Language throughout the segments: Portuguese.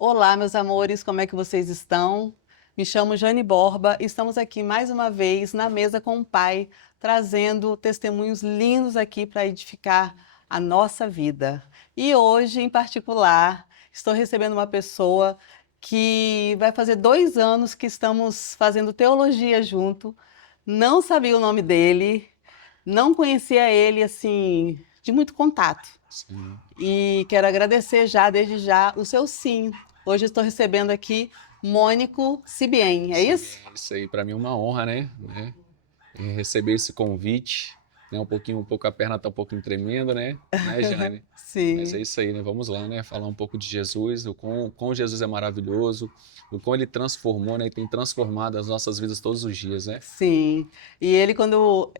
Olá, meus amores, como é que vocês estão? Me chamo Jane Borba e estamos aqui mais uma vez na mesa com o Pai, trazendo testemunhos lindos aqui para edificar a nossa vida. E hoje, em particular, estou recebendo uma pessoa que vai fazer 2 anos que estamos fazendo teologia junto. Não sabia o nome dele, não conhecia ele assim de muito contato. Sim, E quero agradecer já, desde já, o seu sim. Hoje estou recebendo aqui Mônico Sibien, é sim, isso? isso aí para mim é uma honra, né? E receber esse convite, né? Um pouco a perna tá um pouquinho tremendo, né, Jane? Mas é Sim, isso aí, né? Vamos lá, né? Falar um pouco de Jesus, o quão Jesus é maravilhoso, o quão ele transformou, né? E tem transformado as nossas vidas todos os dias, né? sim. E ele, quando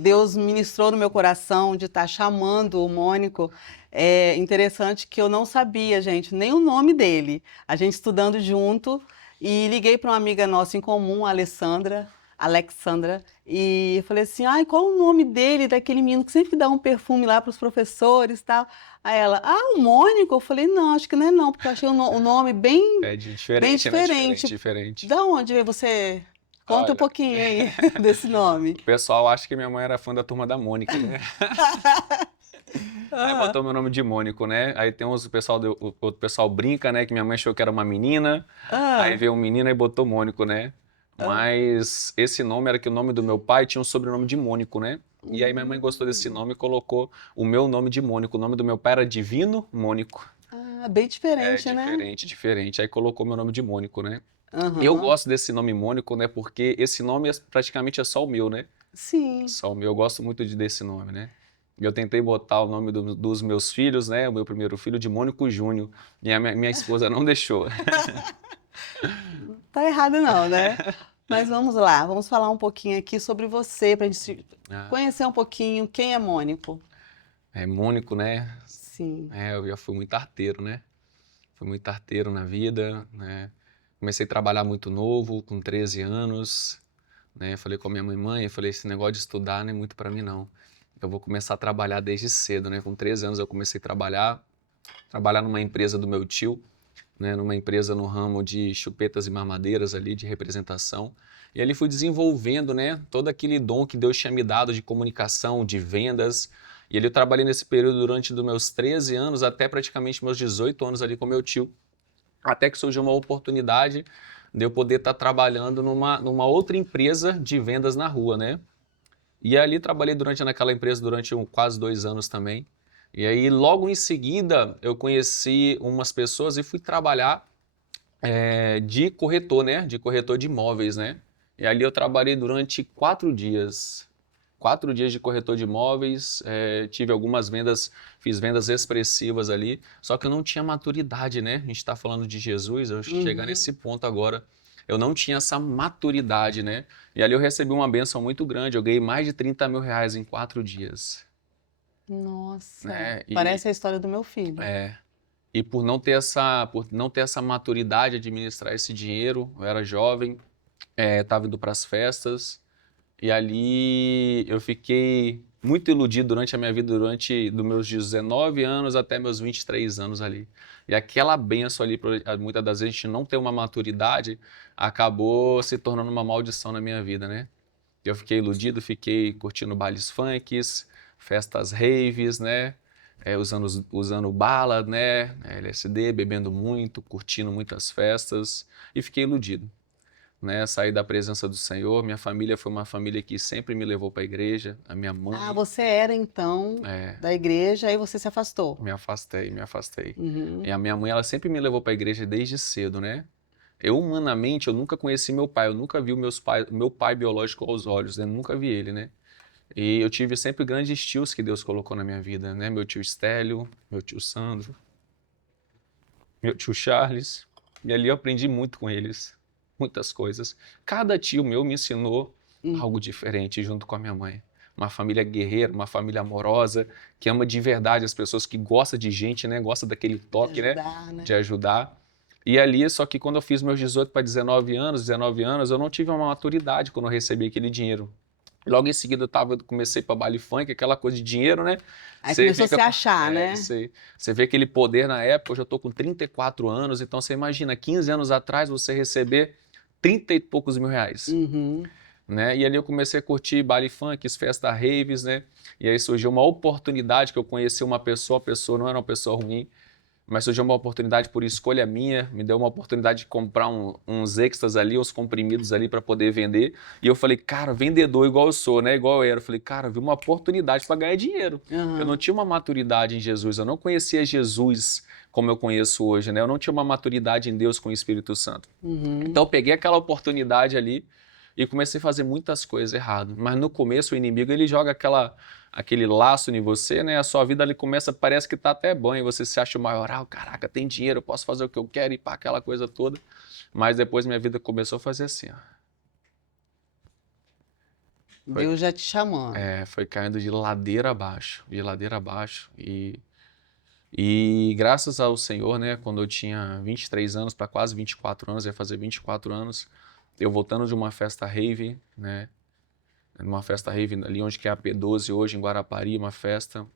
Deus ministrou no meu coração de estar chamando o Mônico, é interessante que eu não sabia, gente, nem o nome dele. A gente estudando junto e liguei para uma amiga nossa em comum, a Alexandra, e falei assim, ai, qual o nome dele, daquele menino que sempre dá um perfume lá para os professores e tal. Aí ela, o Mônico? Eu falei, não, acho que não é não, porque eu achei o nome bem, É bem diferente, né? Diferente, diferente. diferente. Da onde veio você? Conta um Olha, pouquinho aí desse nome. o pessoal acha que minha mãe era fã da Turma da Mônica, né? Aí Ah, botou meu nome de Mônico, né? Aí tem uns, o pessoal brinca, né? Que minha mãe achou que era uma menina. Aí ah, veio um menino e botou Mônico, né? ah. Mas esse nome era que o nome do meu pai tinha um sobrenome de Mônico, né? E aí minha mãe gostou desse Hum. nome e colocou o meu nome de Mônico. O nome do meu pai era Divino Mônico. Bem É diferente, né? diferente, diferente. Aí colocou meu nome de Mônico, né? Eu Aham. gosto desse nome Mônico, né? Porque esse nome praticamente é só o meu, né? Sim. Só o meu. Eu gosto muito desse nome, né? Eu tentei botar o nome dos meus filhos, né? O meu primeiro filho de Mônico Júnior. E a minha esposa não deixou. Tá errado não, né? Mas vamos lá, vamos falar um pouquinho aqui sobre você, para a gente Ah, conhecer um pouquinho quem é Mônico. é Mônico, né? Sim. É, eu já fui muito arteiro, né? Fui muito arteiro na vida, né? Comecei a trabalhar muito novo, com 13 anos, né? Falei com a minha mãe, eu falei, esse negócio de estudar não é muito para mim, não. Eu vou começar a trabalhar desde cedo, né? Com 13 anos eu comecei a trabalhar numa empresa do meu tio, né, numa empresa no ramo de chupetas e mamadeiras ali, de representação. E ali fui desenvolvendo, né, todo aquele dom que Deus tinha me dado de comunicação, de vendas. E ali eu trabalhei nesse período durante dos meus 13 anos até praticamente meus 18 anos ali com meu tio. Até que surgiu uma oportunidade de eu poder estar trabalhando numa outra empresa de vendas na rua, né? E ali trabalhei naquela empresa durante quase 2 anos também. E aí, logo em seguida, eu conheci umas pessoas e fui trabalhar de corretor, né? De corretor de imóveis, né? E ali eu trabalhei durante 4 dias. 4 dias de corretor de imóveis, tive algumas vendas, fiz vendas expressivas ali, só que eu não tinha maturidade, né? A gente está falando de Jesus, eu chegar Uhum. nesse ponto agora, eu não tinha essa maturidade, né? E ali eu recebi uma benção muito grande, eu ganhei mais de 30 mil reais em 4 dias, Nossa, né? parece a história do meu filho. É, e por não ter essa maturidade de administrar esse dinheiro, eu era jovem, estava indo para as festas, e ali eu fiquei muito iludido durante a minha vida, dos meus 19 anos até meus 23 anos ali. E aquela benção ali, muitas das vezes a gente não ter uma maturidade, acabou se tornando uma maldição na minha vida, né? Eu fiquei iludido, fiquei curtindo bailes funks, festas raves, né? Usando bala, né? LSD, bebendo muito, curtindo muitas festas e fiquei iludido, né? Saí da presença do Senhor. Minha família foi uma família que sempre me levou para a igreja. A minha Ah, mãe, você era então é, da igreja, aí você se afastou. me afastei, me afastei. E Uhum. a minha mãe, ela sempre me levou para a igreja desde cedo, né? Eu, humanamente, eu nunca conheci meu pai, eu nunca vi meu pai biológico aos olhos, né? Nunca vi ele, né? E eu tive sempre grandes tios que Deus colocou na minha vida, né? Meu tio Estélio, meu tio Sandro, meu tio Charles. E ali eu aprendi muito com eles, muitas coisas. Cada tio meu me ensinou algo Uhum. diferente junto com a minha mãe. Uma família guerreira, uma família amorosa, que ama de verdade as pessoas, que gosta de gente, né? Gosta daquele De toque, né? ajudar, De né? ajudar. E ali, só que quando eu fiz meus 18 para 19 anos, eu não tive uma maturidade quando eu recebi aquele dinheiro. Logo em seguida comecei para baile funk, aquela coisa de dinheiro, né? Aí começou a se achar, né? Você vê aquele poder na época, hoje eu tô com 34 anos, então você imagina, 15 anos atrás você receber 30 e poucos mil reais. Né? E ali eu comecei a curtir baile funk, festa raves, né? E aí surgiu uma oportunidade que eu conheci uma pessoa, a pessoa não era uma pessoa ruim, mas surgiu uma oportunidade por escolha minha, me deu uma oportunidade de comprar uns extras ali, uns comprimidos ali para poder vender. E eu falei, cara, vendedor igual eu sou, né? Igual eu era. Eu falei, cara, vi uma oportunidade para ganhar dinheiro. Eu não tinha uma maturidade em Jesus, eu não conhecia Jesus como eu conheço hoje, né? Eu não tinha uma maturidade em Deus com o Espírito Santo. Então eu peguei aquela oportunidade ali e comecei a fazer muitas coisas erradas. Mas no começo o inimigo ele joga aquele laço em você, né? A sua vida ali começa, parece que tá até bom, e você se acha o maioral, caraca, tem dinheiro, eu posso fazer o que eu quero e pá, aquela coisa toda. Mas depois minha vida começou a fazer assim, ó. Deus já te chamando. Foi caindo de ladeira abaixo, E graças ao Senhor, né, quando eu tinha 23 anos para quase 24 anos, ia fazer 24 anos, eu voltando de uma festa rave, né, numa festa rave ali onde que é a P12 hoje, em Guarapari, uma festa.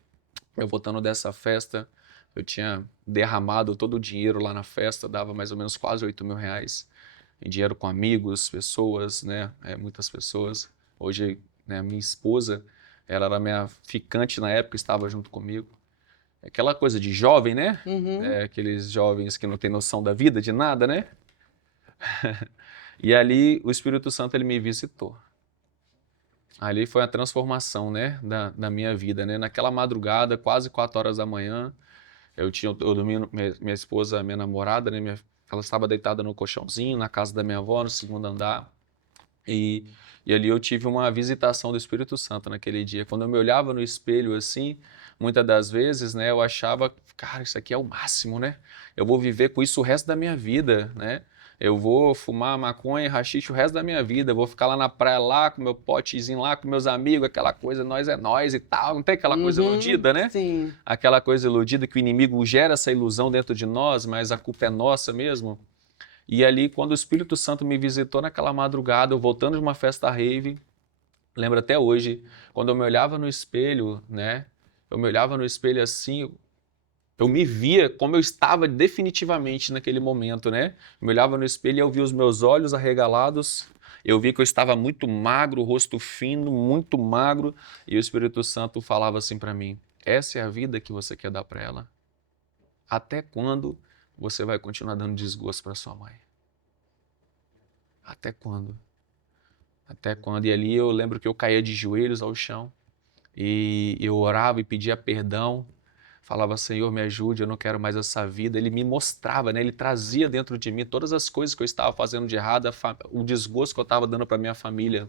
Eu voltando dessa festa, eu tinha derramado todo o dinheiro lá na festa, dava mais ou menos quase 8 mil reais em dinheiro com amigos, pessoas, né, muitas pessoas. Hoje, né, a minha esposa, ela era minha ficante na época, estava junto comigo. Aquela coisa de jovem, né? Aqueles jovens que não têm noção da vida, de nada, né? E ali o Espírito Santo ele me visitou. Ali foi a transformação, né, da minha vida, né? Naquela madrugada, quase 4 horas da manhã, eu dormi, minha esposa, minha namorada, né, ela estava deitada no colchãozinho, na casa da minha avó, no segundo andar. E ali eu tive uma visitação do Espírito Santo naquele dia. Quando eu me olhava no espelho assim, muitas das vezes, né, eu achava, cara, isso aqui é o máximo, né? Eu vou viver com isso o resto da minha vida, né? Eu vou fumar maconha e haxixe o resto da minha vida. Eu vou ficar lá na praia, lá com meu potezinho, lá com meus amigos, aquela coisa, nós é nós e tal. Não tem aquela coisa iludida, né? Sim. Aquela coisa iludida que o inimigo gera essa ilusão dentro de nós, mas a culpa é nossa mesmo. E ali, quando o Espírito Santo me visitou naquela madrugada, eu voltando de uma festa rave, lembro até hoje, quando eu me olhava no espelho, né? Eu me olhava no espelho assim, eu me via como eu estava definitivamente naquele momento, né? Eu me olhava no espelho e eu via os meus olhos arregalados, eu vi que eu estava muito magro, rosto fino, muito magro, e o Espírito Santo falava assim para mim, essa é a vida que você quer dar para ela? Até quando você vai continuar dando desgosto para sua mãe? Até quando? Até quando? E ali eu lembro que eu caía de joelhos ao chão e eu orava e pedia perdão, falava, Senhor, me ajude, eu não quero mais essa vida. Ele me mostrava, né? Ele trazia dentro de mim todas as coisas que eu estava fazendo de errado, o desgosto que eu estava dando para minha família.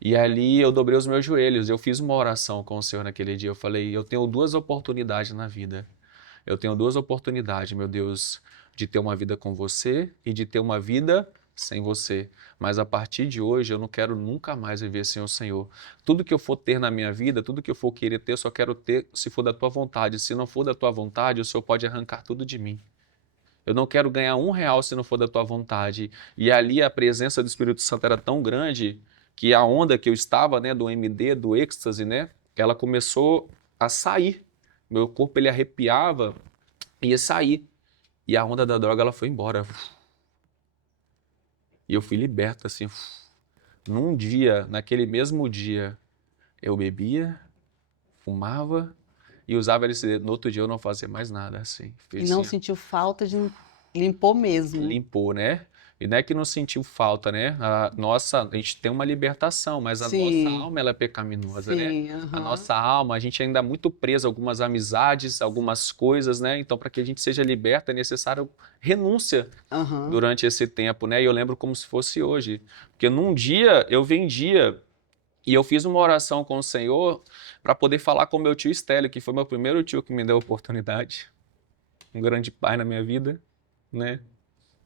E ali eu dobrei os meus joelhos, eu fiz uma oração com o Senhor naquele dia. Eu falei, eu tenho 2 oportunidades na vida. Eu tenho 2 oportunidades, meu Deus, de ter uma vida com você e de ter uma vida sem você. Mas a partir de hoje eu não quero nunca mais viver sem o Senhor. Tudo que eu for ter na minha vida, tudo que eu for querer ter, eu só quero ter se for da tua vontade. Se não for da tua vontade, o Senhor pode arrancar tudo de mim. Eu não quero ganhar R$1 se não for da tua vontade. E ali a presença do Espírito Santo era tão grande que a onda que eu estava, né, do MD, do êxtase, né, ela começou a sair. Meu corpo ele arrepiava e ia sair. E a onda da droga ela foi embora. E eu fui liberto assim. Num dia, naquele mesmo dia, eu bebia, fumava e usava LSD. No outro dia eu não fazia mais nada assim. E não assim, sentiu falta de limpou mesmo. Limpou, né? E não é que não sentiu falta, né? A gente tem uma libertação, mas a Sim. nossa alma ela é pecaminosa, Sim, né? A nossa alma, a gente ainda é muito preso a algumas amizades, algumas coisas, né? Então, para que a gente seja liberta, é necessário renúncia durante esse tempo, né? E eu lembro como se fosse hoje. Porque num dia eu vendia e eu fiz uma oração com o Senhor para poder falar com meu tio Estélio, que foi meu primeiro tio que me deu a oportunidade. Um grande pai na minha vida, né?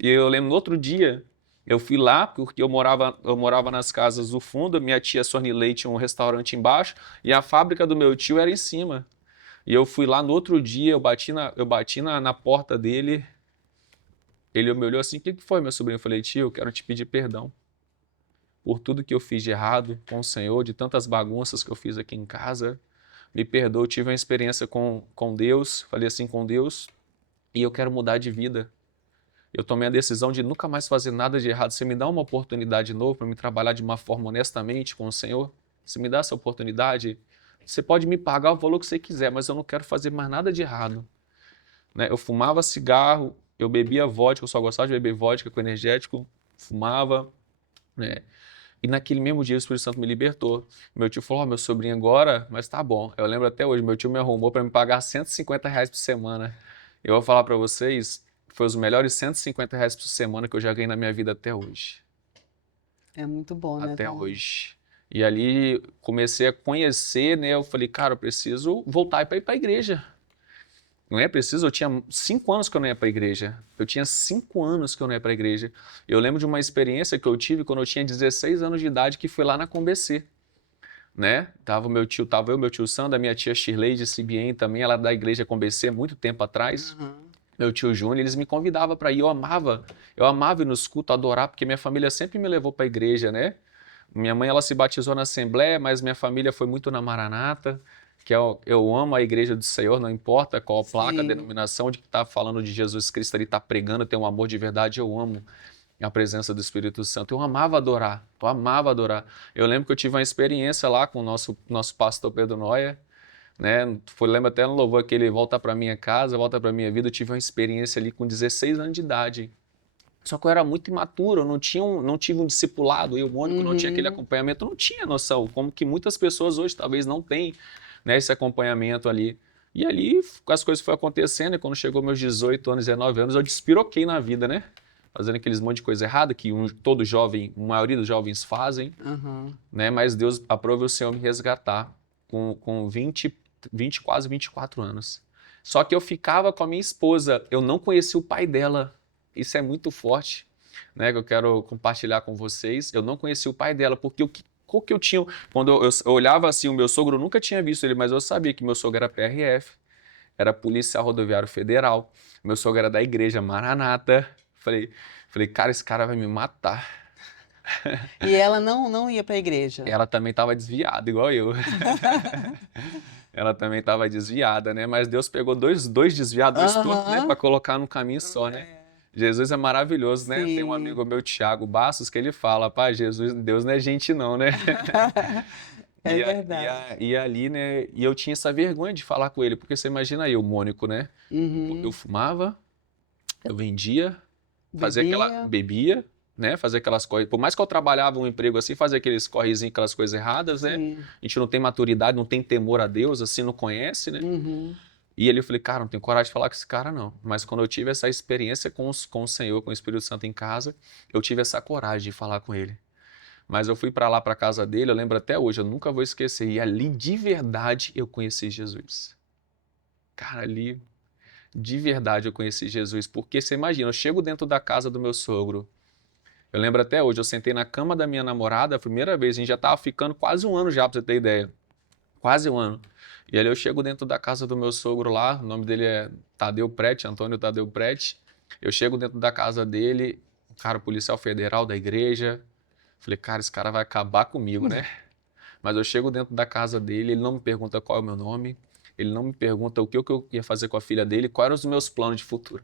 E eu lembro, no outro dia, eu fui lá, porque eu morava nas casas do fundo, minha tia Sornilei tinha um restaurante embaixo, e a fábrica do meu tio era em cima. E eu fui lá no outro dia, eu bati na porta dele, ele me olhou assim, o que foi, meu sobrinho? Eu falei, tio, eu quero te pedir perdão. por tudo que eu fiz de errado com o Senhor, de tantas bagunças que eu fiz aqui em casa. Me perdoa, eu tive uma experiência com Deus, falei assim com Deus, e eu quero mudar de vida. Eu tomei a decisão de nunca mais fazer nada de errado. Você me dá uma oportunidade de novo para me trabalhar de uma forma honestamente com o Senhor? Você me dá essa oportunidade? Você pode me pagar o valor que você quiser, mas eu não quero fazer mais nada de errado. Né? Eu fumava cigarro, eu bebia vodka, eu só gostava de beber vodka com energético, fumava, né? E naquele mesmo dia o Espírito Santo me libertou. Meu tio falou, meu sobrinho agora, mas tá bom. Eu lembro até hoje, meu tio me arrumou para me pagar R$ 150 por semana. Eu vou falar para vocês, foi os melhores R$ 150 por semana que eu já ganhei na minha vida até hoje. É muito bom, né, Até Tom? hoje. E ali comecei a conhecer, né? Eu falei, cara, eu preciso voltar para ir para a igreja. Não é preciso, eu tinha 5 anos que eu não ia para a igreja. Eu tinha 5 anos que eu não ia para a igreja. Eu lembro de uma experiência que eu tive quando eu tinha 16 anos de idade, que foi lá na Combc, né? Tava eu, meu tio Sandra, minha tia Shirley de CBN também, ela é da igreja Combc, muito tempo atrás. Uhum. Meu tio Júnior, eles me convidavam para ir, eu amava ir nos cultos, adorar, porque minha família sempre me levou para a igreja, né? Minha mãe, ela se batizou na Assembleia, mas minha família foi muito na Maranata, que eu amo a igreja do Senhor, não importa qual placa, a Sim. denominação de que está falando de Jesus Cristo, ele está pregando, tem um amor de verdade, eu amo a presença do Espírito Santo. Eu amava adorar, eu amava adorar. Eu lembro que eu tive uma experiência lá com o nosso pastor Pedro Noia, né? Lembro até no louvor que ele volta para minha casa, volta para minha vida, eu tive uma experiência ali com 16 anos de idade. Só que eu era muito imaturo, eu não tive um discipulado, eu, Mônico, não tinha aquele Uhum. acompanhamento, eu não tinha noção, como que muitas pessoas hoje talvez não têm, né, esse acompanhamento ali. E ali as coisas foram acontecendo, e quando chegou meus 18 anos, 19 anos, eu despiroquei na vida, né? Fazendo aqueles monte de coisa errada que todo jovem, a maioria dos jovens fazem, Uhum. né? Mas Deus aprove o Senhor me resgatar com 20, quase 24 anos. Só que eu ficava com a minha esposa, eu não conhecia o pai dela. Isso é muito forte, né? Que eu quero compartilhar com vocês. Eu não conhecia o pai dela, porque o que eu tinha. Quando eu olhava assim, o meu sogro, eu nunca tinha visto ele, mas eu sabia que meu sogro era PRF, era Policial Rodoviário Federal, meu sogro era da igreja Maranata. Falei, cara, esse cara vai me matar. E ela não ia para a igreja. Ela também estava desviada, igual eu. Ela também estava desviada, né? Mas Deus pegou dois desviados tortos, né? Para Aham. colocar no caminho só, né? Jesus é maravilhoso, né? Tem um Sim. amigo meu, Thiago Bastos, que ele fala, pai, Jesus, Deus não é gente não, né? É verdade. E ali, né? E eu tinha essa vergonha de falar com ele, porque você imagina eu, Mônico, né? Eu Uhum. fumava, eu vendia, Bebia. bebia, né? Fazia aquelas coisas. Por mais que eu trabalhava um emprego assim, fazia aqueles correzinhos, aquelas coisas erradas, né? Sim. A gente não tem maturidade, não tem temor a Deus, assim, não conhece, né? Uhum. E ele, eu falei, cara, não tenho coragem de falar com esse cara, não. Mas quando eu tive essa experiência com o Senhor, com o Espírito Santo em casa, eu tive essa coragem de falar com ele. Mas eu fui para lá, para casa dele, eu lembro até hoje, eu nunca vou esquecer. E ali, de verdade, eu conheci Jesus. Cara, ali, de verdade, eu conheci Jesus. Porque você imagina, eu chego dentro da casa do meu sogro. Eu lembro até hoje, eu sentei na cama da minha namorada a primeira vez, a gente já estava ficando quase um ano já, para você ter ideia. Quase um ano. E ali eu chego dentro da casa do meu sogro lá, o nome dele é Tadeu Prete, Antônio Tadeu Prete. Eu chego dentro da casa dele, um cara policial federal da igreja. Falei, cara, esse cara vai acabar comigo, né? Mas eu chego dentro da casa dele, ele não me pergunta qual é o meu nome, ele não me pergunta o que eu ia fazer com a filha dele, quais eram os meus planos de futuro.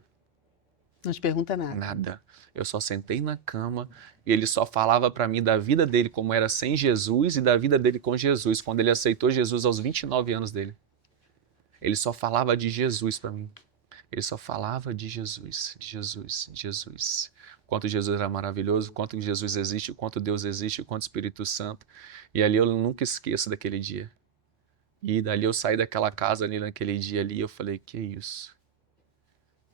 Não te pergunta nada. Nada. Eu só sentei na cama e ele só falava para mim da vida dele como era sem Jesus e da vida dele com Jesus, quando ele aceitou Jesus aos 29 anos dele. Ele só falava de Jesus para mim. Ele só falava de Jesus, de Jesus, de Jesus. Quanto Jesus era maravilhoso, quanto Jesus existe, quanto Deus existe, quanto Espírito Santo. E ali eu nunca esqueço daquele dia. E dali eu saí daquela casa ali naquele dia ali, eu falei, que isso?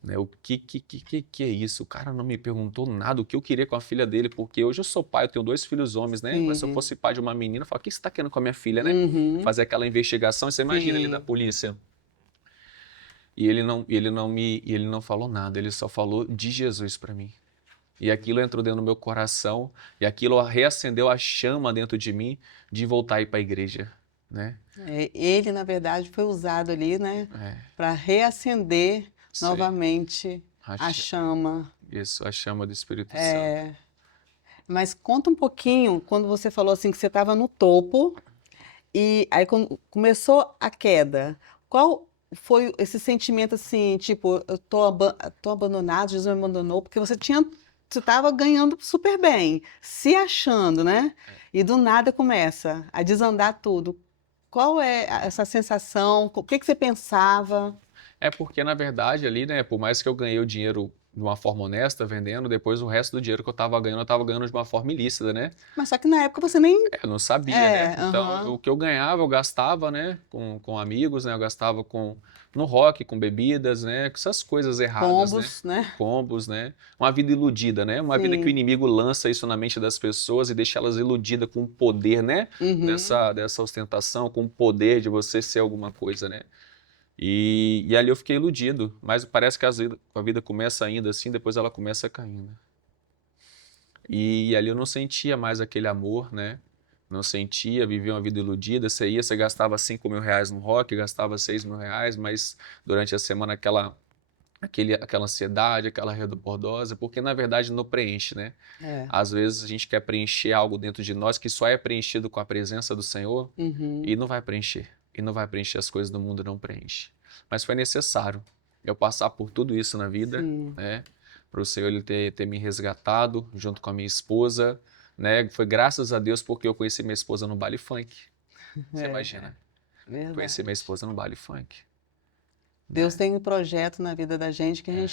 Né, o que é isso? O cara não me perguntou nada, o que eu queria com a filha dele, porque hoje eu sou pai, eu tenho 2 filhos homens, né? Mas se eu Sim. fosse pai de uma menina, eu falo, o que você está querendo com a minha filha, né? Uhum. Fazer aquela investigação, você imagina ele da Sim. polícia. E ele não falou nada, ele só falou de Jesus para mim. E aquilo entrou dentro do meu coração, e aquilo reacendeu a chama dentro de mim de voltar a ir para a igreja, né? Ele, na verdade, foi usado ali, né, É, para reacender sim, novamente a a ch- chama. isso, a chama do Espírito Santo. É, Mas conta um pouquinho, quando você falou assim que você estava no topo e aí começou a queda. Qual foi esse sentimento assim, tipo, eu tô abandonado, Jesus me abandonou, porque você estava ganhando super bem, se achando, né? E do nada começa a desandar tudo. Qual é essa sensação? O que que você pensava? É porque, na verdade, ali, né, por mais que eu ganhei o dinheiro de uma forma honesta, vendendo, depois o resto do dinheiro que eu tava ganhando de uma forma ilícita, né? Mas só que na época você nem. Eu não sabia, né? É, Então, aham. o que eu ganhava, eu gastava, né, com amigos, né? Eu gastava no rock, com bebidas, né? Com essas coisas erradas, né? Combos, né? Combos, né? Uma vida iludida, né? Uma vida que o Sim. inimigo lança isso na mente das pessoas e deixa elas iludidas com o poder, né? Uhum. Dessa ostentação, com o poder de você ser alguma coisa, né? E ali eu fiquei iludido, mas parece que a vida começa ainda assim, depois ela começa caindo. E ali eu não sentia mais aquele amor, né? Não sentia, vivia uma vida iludida. Você gastava R$ 5.000 no rock, gastava R$ 6.000, mas durante a semana aquela ansiedade, aquela redobordose, porque na verdade não preenche, né? É. Às vezes a gente quer preencher algo dentro de nós que só é preenchido com a presença do Senhor e Uhum. não vai preencher. E não vai preencher as coisas do mundo, não preenche. Mas foi necessário eu passar por tudo isso na vida, Sim. né? Para o Senhor ele ter me resgatado junto com a minha esposa, né? Foi graças a Deus porque eu conheci minha esposa no baile funk. Você É, imagina? Conheci minha verdade. esposa no baile funk, Deus né? tem um projeto na vida da gente que a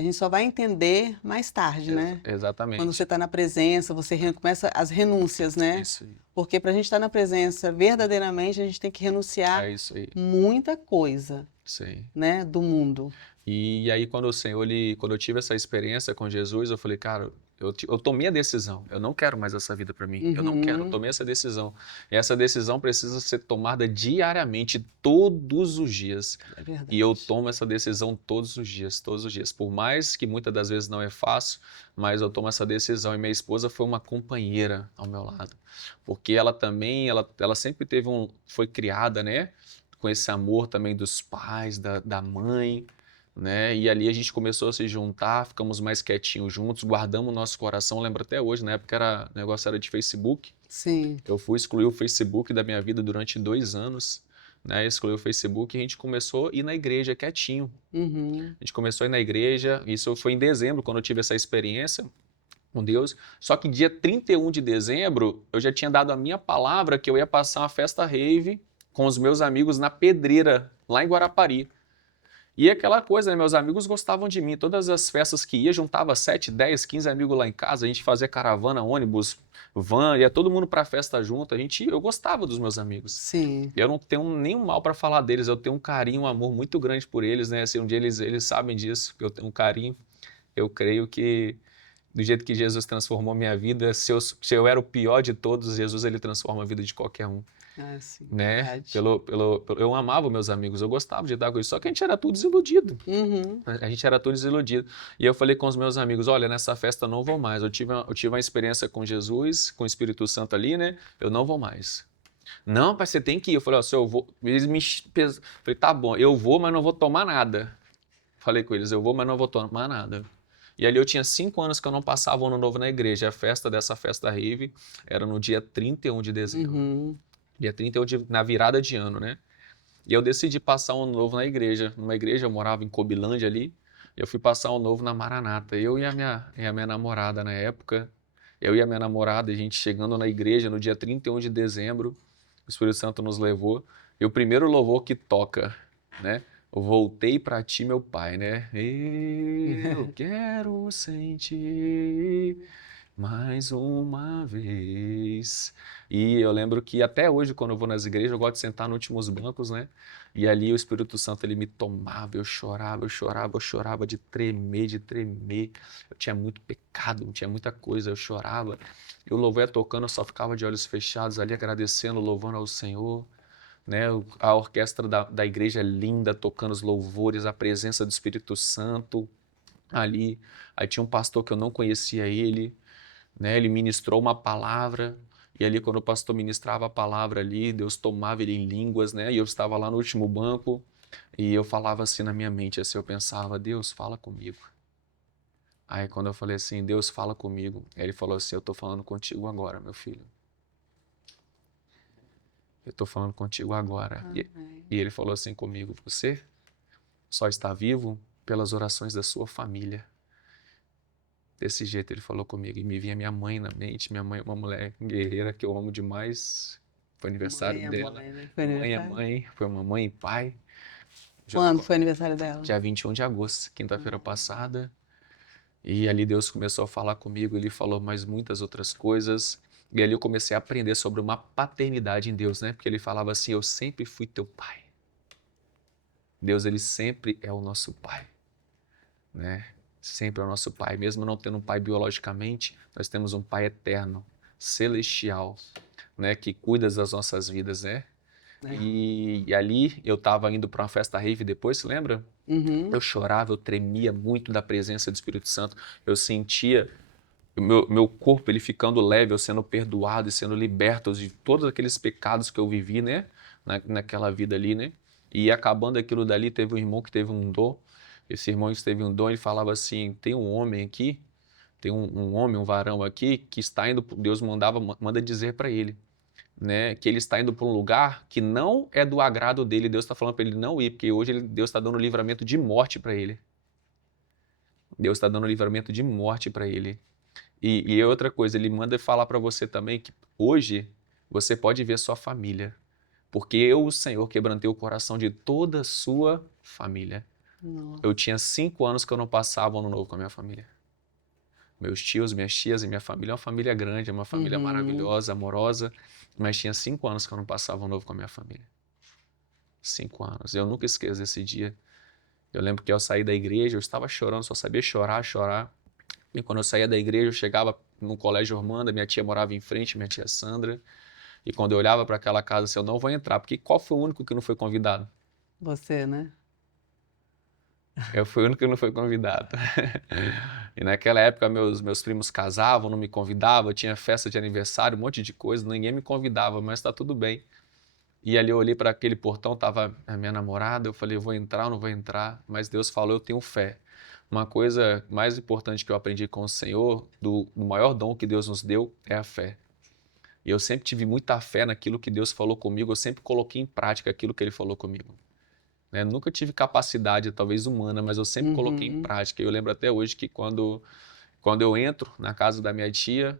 gente só vai entender mais tarde, né? Quando você Exatamente. está na presença, começa as renúncias, né? Isso aí. Porque para a gente estar na presença verdadeiramente, a gente tem que renunciar É isso aí. muita coisa, Isso aí. né, do mundo. E aí, quando o Senhor, quando eu tive essa experiência com Jesus, eu falei, cara, eu tomei a decisão. Eu não quero mais essa vida para mim. Eu não quero. Eu Uhum. tomei essa decisão. E essa decisão precisa ser tomada diariamente, todos os dias. É E eu verdade. tomo essa decisão todos os dias, todos os dias. Por mais que muitas das vezes não é fácil, mas eu tomo essa decisão. E minha esposa foi uma companheira ao meu lado. Porque ela também, ela sempre foi criada, né? Com esse amor também dos pais, da mãe, né? E ali a gente começou a se juntar, ficamos mais quietinhos juntos, guardamos o nosso coração. Lembro até hoje, na época o negócio era de Facebook. Sim. Eu fui excluir o Facebook da minha vida durante 2 anos, né? Excluí o Facebook e a gente começou a ir na igreja quietinho. Uhum. A gente começou a ir na igreja, isso foi em dezembro, quando eu tive essa experiência com Deus. Só que dia 31 de dezembro, eu já tinha dado a minha palavra que eu ia passar uma festa rave com os meus amigos na Pedreira, lá em Guarapari. E aquela coisa, né? Meus amigos gostavam de mim. Todas as festas que ia, juntava 7, 10, 15 amigos lá em casa. A gente fazia caravana, ônibus, van, ia todo mundo pra festa junto. Eu gostava dos meus amigos. Sim. Eu não tenho nenhum mal para falar deles. Eu tenho um carinho, um amor muito grande por eles, né? Se um dia eles sabem disso, que eu tenho um carinho. Eu creio que do jeito que Jesus transformou minha vida, se eu era o pior de todos, Jesus ele transforma a vida de qualquer um, Ah, sim, né? verdade. Eu amava meus amigos, eu gostava de estar com eles, só que a gente era tudo desiludido. Uhum. A gente era todo desiludido. E eu falei com os meus amigos, olha, nessa festa eu não vou mais. Eu tive uma experiência com Jesus, com o Espírito Santo ali, né? Eu não vou mais. Não, pai, você tem que ir. Eu falei, ó, se eu vou... Falei, tá bom, eu vou, mas não vou tomar nada. Falei com eles, eu vou, mas não vou tomar nada. E ali eu tinha 5 anos que eu não passava o ano novo na igreja. A festa dessa festa rave era no dia 31 de dezembro. Uhum. Dia 31 na virada de ano, né? E eu decidi passar um ano novo na igreja. Numa igreja, eu morava em Cobilândia ali. Eu fui passar um novo na Maranata. Eu e a minha namorada na época. Eu e a minha namorada, a gente chegando na igreja no dia 31 de dezembro. O Espírito Santo nos levou. E o primeiro louvor que toca, né? Eu voltei para ti, meu pai, né? Eu quero sentir mais uma vez. E eu lembro que até hoje, quando eu vou nas igrejas, eu gosto de sentar nos últimos bancos, né? E ali o Espírito Santo, ele me tomava, eu chorava, eu chorava, eu chorava de tremer, de tremer. Eu tinha muito pecado, tinha muita coisa, eu chorava. E o louvor ia tocando, eu só ficava de olhos fechados ali, agradecendo, louvando ao Senhor, né? A orquestra da igreja linda, tocando os louvores, a presença do Espírito Santo ali. Aí tinha um pastor que eu não conhecia ele, né? Ele ministrou uma palavra, e ali quando o pastor ministrava a palavra ali, Deus tomava ele em línguas, né? E eu estava lá no último banco, e eu falava assim na minha mente, assim, eu pensava, Deus, fala comigo. Aí quando eu falei assim, Deus fala comigo, ele falou assim, eu tô falando contigo agora, meu filho. Eu tô falando contigo agora. E ele falou assim comigo, você só está vivo pelas orações da sua família. Desse jeito ele falou comigo. E me vinha minha mãe na mente. Minha mãe é uma mulher guerreira que eu amo demais. Foi aniversário dela. Mãe, né? Foi Mãe é aniversário? mãe. Foi uma mãe e pai. Quando foi aniversário dela? Dia 21 de agosto, quinta-feira passada. E ali Deus começou a falar comigo. Ele falou mais muitas outras coisas. E ali eu comecei a aprender sobre uma paternidade em Deus, né? Porque ele falava assim, eu sempre fui teu pai. Deus, ele sempre é o nosso pai, né? Sempre é o nosso pai. Mesmo não tendo um pai biologicamente, nós temos um pai eterno, celestial, né? Que cuida das nossas vidas, né? E ali eu estava indo para uma festa rave depois, se lembra? Eu chorava, eu tremia muito da presença do Espírito Santo. Eu sentia o meu corpo ele ficando leve, eu sendo perdoado e sendo liberto de todos aqueles pecados que eu vivi, né? Naquela vida ali, né? E acabando aquilo dali, teve um irmão que teve um dom. Esse irmão que teve um dom, ele falava assim, tem um homem aqui, tem um homem, um varão aqui, que está indo, Deus manda dizer para ele, né? Que ele está indo para um lugar que não é do agrado dele. Deus está falando para ele não ir, porque hoje Deus está dando livramento de morte para ele. Deus está dando livramento de morte para ele. E outra coisa, ele manda falar para você também que hoje você pode ver sua família, porque eu, o Senhor, quebrantei o coração de toda a sua família. Nossa. Eu tinha 5 anos que eu não passava ano novo com a minha família. Meus tios, minhas tias e minha família é uma família grande, é uma família maravilhosa, amorosa, mas tinha 5 anos que eu não passava ano novo com a minha família. 5 anos. Eu nunca esqueço desse dia. Eu lembro que eu saí da igreja, eu estava chorando, só sabia chorar, chorar. E quando eu saía da igreja, eu chegava no colégio Ormanda, minha tia morava em frente, minha tia Sandra. E quando eu olhava para aquela casa, assim, eu não vou entrar, porque qual foi o único que não foi convidado? Você, né? Eu fui o único que não foi convidado. E naquela época, meus primos casavam, não me convidavam, tinha festa de aniversário, um monte de coisa, ninguém me convidava, mas tá tudo bem. E ali eu olhei para aquele portão, tava a minha namorada, eu falei, vou entrar ou não vou entrar? Mas Deus falou, eu tenho fé. Uma coisa mais importante que eu aprendi com o Senhor, do maior dom que Deus nos deu, é a fé. E eu sempre tive muita fé naquilo que Deus falou comigo, eu sempre coloquei em prática aquilo que Ele falou comigo. Né? Nunca tive capacidade, talvez humana, mas eu sempre coloquei em prática. Eu lembro até hoje que quando eu entro na casa da minha tia,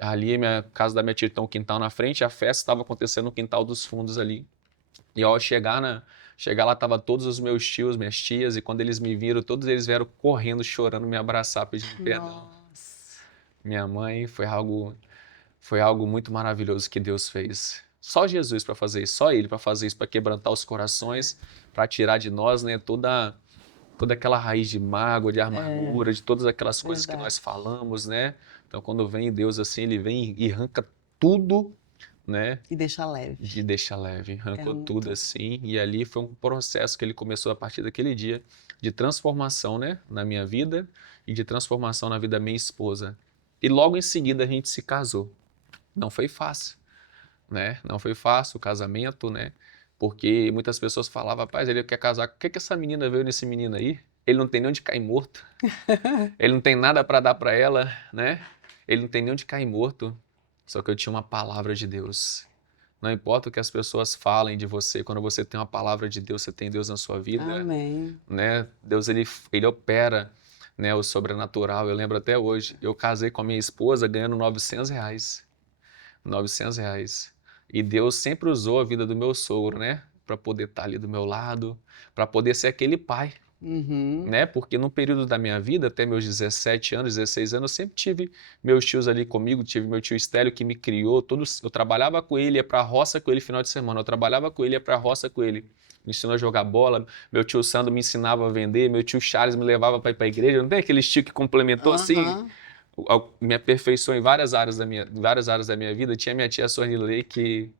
ali a casa da minha tia tem um quintal na frente, a festa estava acontecendo no quintal dos fundos ali. E ao chegar lá, estavam todos os meus tios, minhas tias, e quando eles me viram, todos eles vieram correndo, chorando, me abraçar, pedindo perdão. Nossa. Minha mãe, foi algo muito maravilhoso que Deus fez. Só Jesus para fazer isso, só Ele para fazer isso, para quebrantar os corações, para tirar de nós, né, toda aquela raiz de mágoa, de amargura, de todas aquelas coisas que nós falamos, né? Então, quando vem Deus assim, Ele vem e arranca tudo, né? E deixa leve. De deixar leve, arrancou muito tudo assim, e ali foi um processo que ele começou a partir daquele dia de transformação, né, na minha vida e de transformação na vida da minha esposa. E logo em seguida a gente se casou. Não foi fácil, né? Não foi fácil o casamento, né? Porque muitas pessoas falavam, rapaz, ele quer casar, o que que essa menina veio nesse menino aí? Ele não tem nem onde cair morto. Ele não tem nada para dar para ela, né? Ele não tem nem onde cair morto. Só que eu tinha uma palavra de Deus. Não importa o que as pessoas falem de você, quando você tem uma palavra de Deus, você tem Deus na sua vida, Amém. né? Deus, ele opera, né, o sobrenatural. Eu lembro até hoje, eu casei com a minha esposa ganhando R$ 900. R$ 900. E Deus sempre usou a vida do meu sogro, né? Para poder estar ali do meu lado, para poder ser aquele pai. Né? Porque no período da minha vida, até meus 17 anos, 16 anos, eu sempre tive meus tios ali comigo, tive meu tio Estélio que me criou, eu trabalhava com ele, ia pra roça com ele final de semana, eu trabalhava com ele, ia pra roça com ele, me ensinou a jogar bola, meu tio Sandro me ensinava a vender, meu tio Charles me levava para ir pra igreja, não tem aquele tio que complementou assim, me aperfeiçoou em várias áreas da minha vida. Tinha minha tia Sornilei que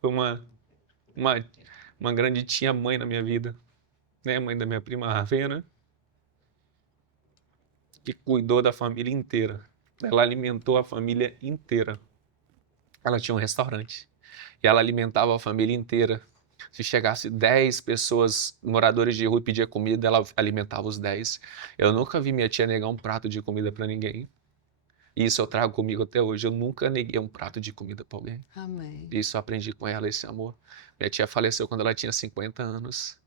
foi uma grande tia mãe na minha vida, né? Mãe da minha prima Ravena, que cuidou da família inteira. Ela alimentou a família inteira. Ela tinha um restaurante e ela alimentava a família inteira. Se chegasse 10 pessoas, moradores de rua, e pedia comida, ela alimentava os 10. Eu nunca vi minha tia negar um prato de comida para ninguém. E isso eu trago comigo até hoje. Eu nunca neguei um prato de comida para alguém. Amém. Isso eu aprendi com ela, esse amor. Minha tia faleceu quando ela tinha 50 anos.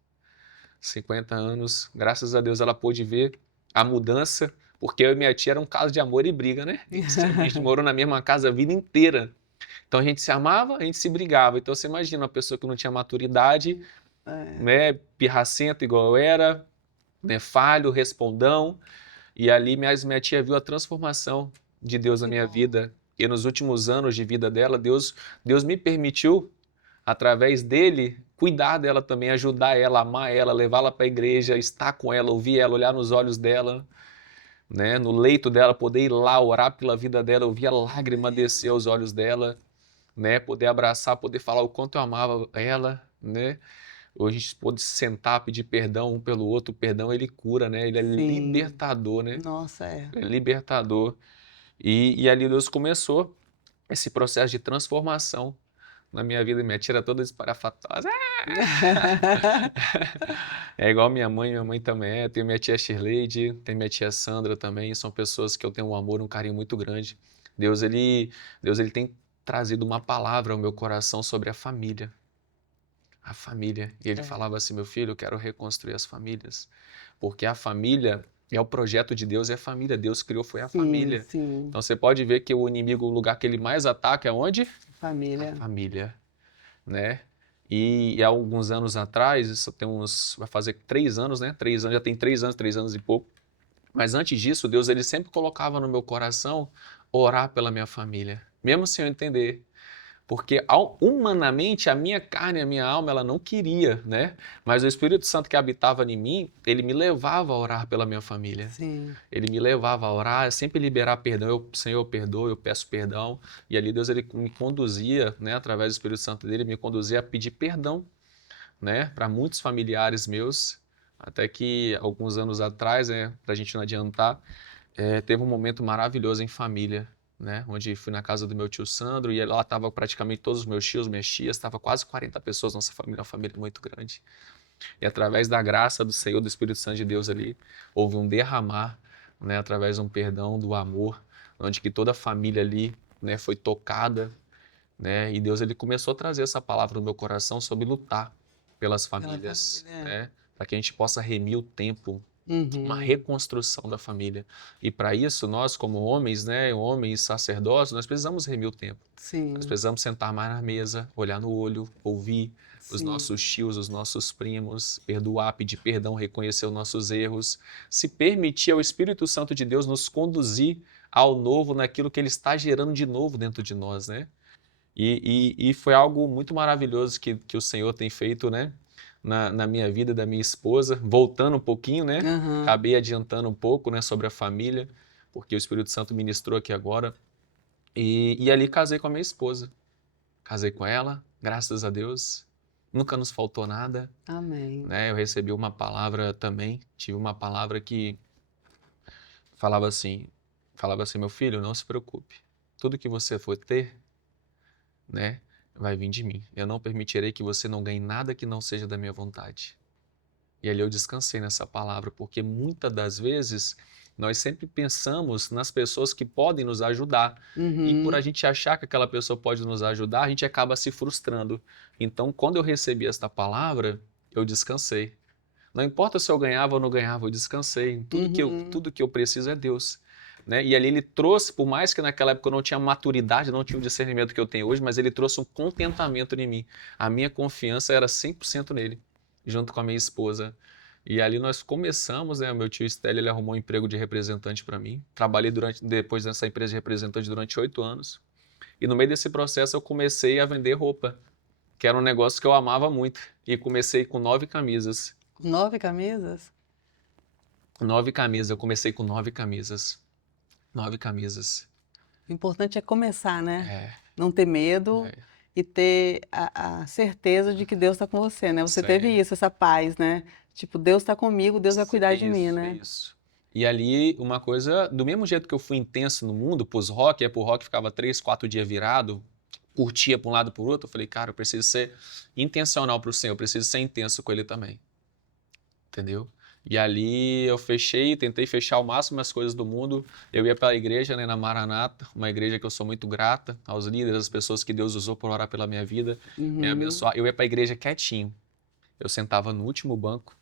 50 anos. Graças a Deus ela pôde ver a mudança, porque eu e minha tia era um caso de amor e briga, né? A gente morou na mesma casa a vida inteira. Então a gente se amava, a gente se brigava. Então você imagina uma pessoa que não tinha maturidade, né, pirracento igual eu era, né, falho, respondão. E ali minha tia viu a transformação de Deus na minha vida. E nos últimos anos de vida dela, Deus me permitiu, através dele, cuidar dela também, ajudar ela, amar ela, levá-la para a igreja, estar com ela, ouvir ela, olhar nos olhos dela, né, no leito dela, poder ir lá, orar pela vida dela, ouvir a lágrima descer aos olhos dela, né, poder abraçar, poder falar o quanto eu amava ela, né. Hoje a gente pôde sentar, pedir perdão um pelo outro. O perdão, ele cura, né? Ele é Sim. libertador, né? Nossa, é. É libertador. E ali Deus começou esse processo de transformação na minha vida. Minha tia era toda espalhafatosa. É igual minha mãe também é. Tem minha tia Shirley, tem minha tia Sandra também. São pessoas que eu tenho um amor, um carinho muito grande. Deus, ele tem trazido uma palavra ao meu coração sobre a família. A família. E ele falava assim, meu filho, eu quero reconstruir as famílias. Porque a família é o projeto de Deus, é a família. Deus criou, foi a família. Sim. Então você pode ver que o inimigo, o lugar que ele mais ataca é onde? Família. A família, né? E há alguns anos atrás, isso tem vai fazer 3 anos, né? 3 anos, já tem 3 anos e pouco. Mas antes disso, Deus ele sempre colocava no meu coração orar pela minha família, mesmo sem eu entender. Porque humanamente a minha carne, a minha alma, ela não queria, né? Mas o Espírito Santo que habitava em mim, ele me levava a orar pela minha família. Sim. Ele me levava a orar, sempre liberar perdão. Senhor, eu perdoo, eu peço perdão. E ali Deus ele me conduzia, né? Através do Espírito Santo dele, me conduzia a pedir perdão, né? Para muitos familiares meus. Até que alguns anos atrás, né? Para a gente não adiantar, teve um momento maravilhoso em família, né? Onde fui na casa do meu tio Sandro e lá estava praticamente todos os meus tios, minhas tias, estava quase 40 pessoas, nossa família é uma família muito grande. E através da graça do Senhor, do Espírito Santo de Deus ali, houve um derramar, né? Através de um perdão, do amor, onde que toda a família ali, né? Foi tocada, né? E Deus ele começou a trazer essa palavra no meu coração sobre lutar pelas famílias, né? Para que a gente possa remir o tempo, uma reconstrução da família. E para isso, nós como homens, né, homens sacerdotes, nós precisamos remir o tempo. Sim. Nós precisamos sentar mais na mesa, olhar no olho, ouvir os nossos tios, os nossos primos, perdoar, pedir perdão, reconhecer os nossos erros, se permitir ao Espírito Santo de Deus nos conduzir ao novo, naquilo que Ele está gerando de novo dentro de nós, né? E foi algo muito maravilhoso que o Senhor tem feito, né? Na minha vida, da minha esposa, voltando um pouquinho, né? Acabei adiantando um pouco, né, sobre a família, porque o Espírito Santo ministrou aqui agora. E ali casei com a minha esposa. Casei com ela, graças a Deus. Nunca nos faltou nada. Amém. Né? Eu recebi uma palavra também, tive uma palavra que falava assim, meu filho, não se preocupe. Tudo que você for ter, né, vai vir de mim. Eu não permitirei que você não ganhe nada que não seja da minha vontade. E ali eu descansei nessa palavra, porque muitas das vezes nós sempre pensamos nas pessoas que podem nos ajudar. E por a gente achar que aquela pessoa pode nos ajudar, a gente acaba se frustrando. Então, quando eu recebi esta palavra, eu descansei. Não importa se eu ganhava ou não ganhava, eu descansei. Tudo que eu preciso é Deus. Né? E ali ele trouxe, por mais que naquela época eu não tinha maturidade, não tinha o discernimento que eu tenho hoje, mas ele trouxe um contentamento em mim. A minha confiança era 100% nele, junto com a minha esposa. E ali nós começamos, né? O meu tio Stélio, ele arrumou um emprego de representante para mim. Trabalhei depois nessa empresa de representante durante 8 anos. E no meio desse processo eu comecei a vender roupa, que era um negócio que eu amava muito. E comecei com 9 camisas. 9 camisas? 9 camisas, eu comecei com 9 camisas. 9 camisas. O importante é começar, né? É. Não ter medo e ter a certeza de que Deus está com você, né? Você teve isso, essa paz, né? Tipo, Deus está comigo, Deus vai cuidar de mim, né? Isso. E ali, uma coisa, do mesmo jeito que eu fui intenso no mundo, pro rock ficava 3, 4 dias virado, curtia para um lado e para o outro, eu falei, cara, eu preciso ser intencional para o Senhor, eu preciso ser intenso com Ele também, entendeu? E ali eu tentei fechar ao máximo as coisas do mundo. Eu ia para a igreja, né, na Maranata, uma igreja que eu sou muito grata aos líderes, às pessoas que Deus usou por orar pela minha vida, me abençoar. Eu ia para a igreja quietinho. Eu sentava no último banco,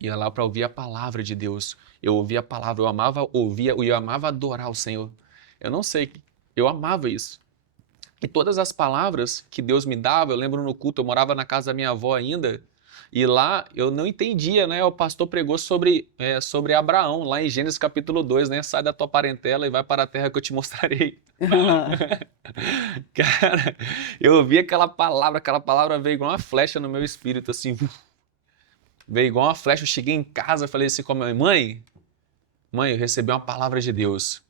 ia lá para ouvir a palavra de Deus. Eu ouvia a palavra, eu amava ouvir, eu amava adorar o Senhor. Eu não sei, eu amava isso. E todas as palavras que Deus me dava, eu lembro no culto, eu morava na casa da minha avó ainda, e lá eu não entendia, né? O pastor pregou sobre Abraão, lá em Gênesis capítulo 2, né? Sai da tua parentela e vai para a terra que eu te mostrarei. Cara, eu ouvi aquela palavra veio igual uma flecha no meu espírito, assim, veio igual uma flecha. Eu cheguei em casa, falei assim com a minha mãe, mãe, eu recebi uma palavra de Deus.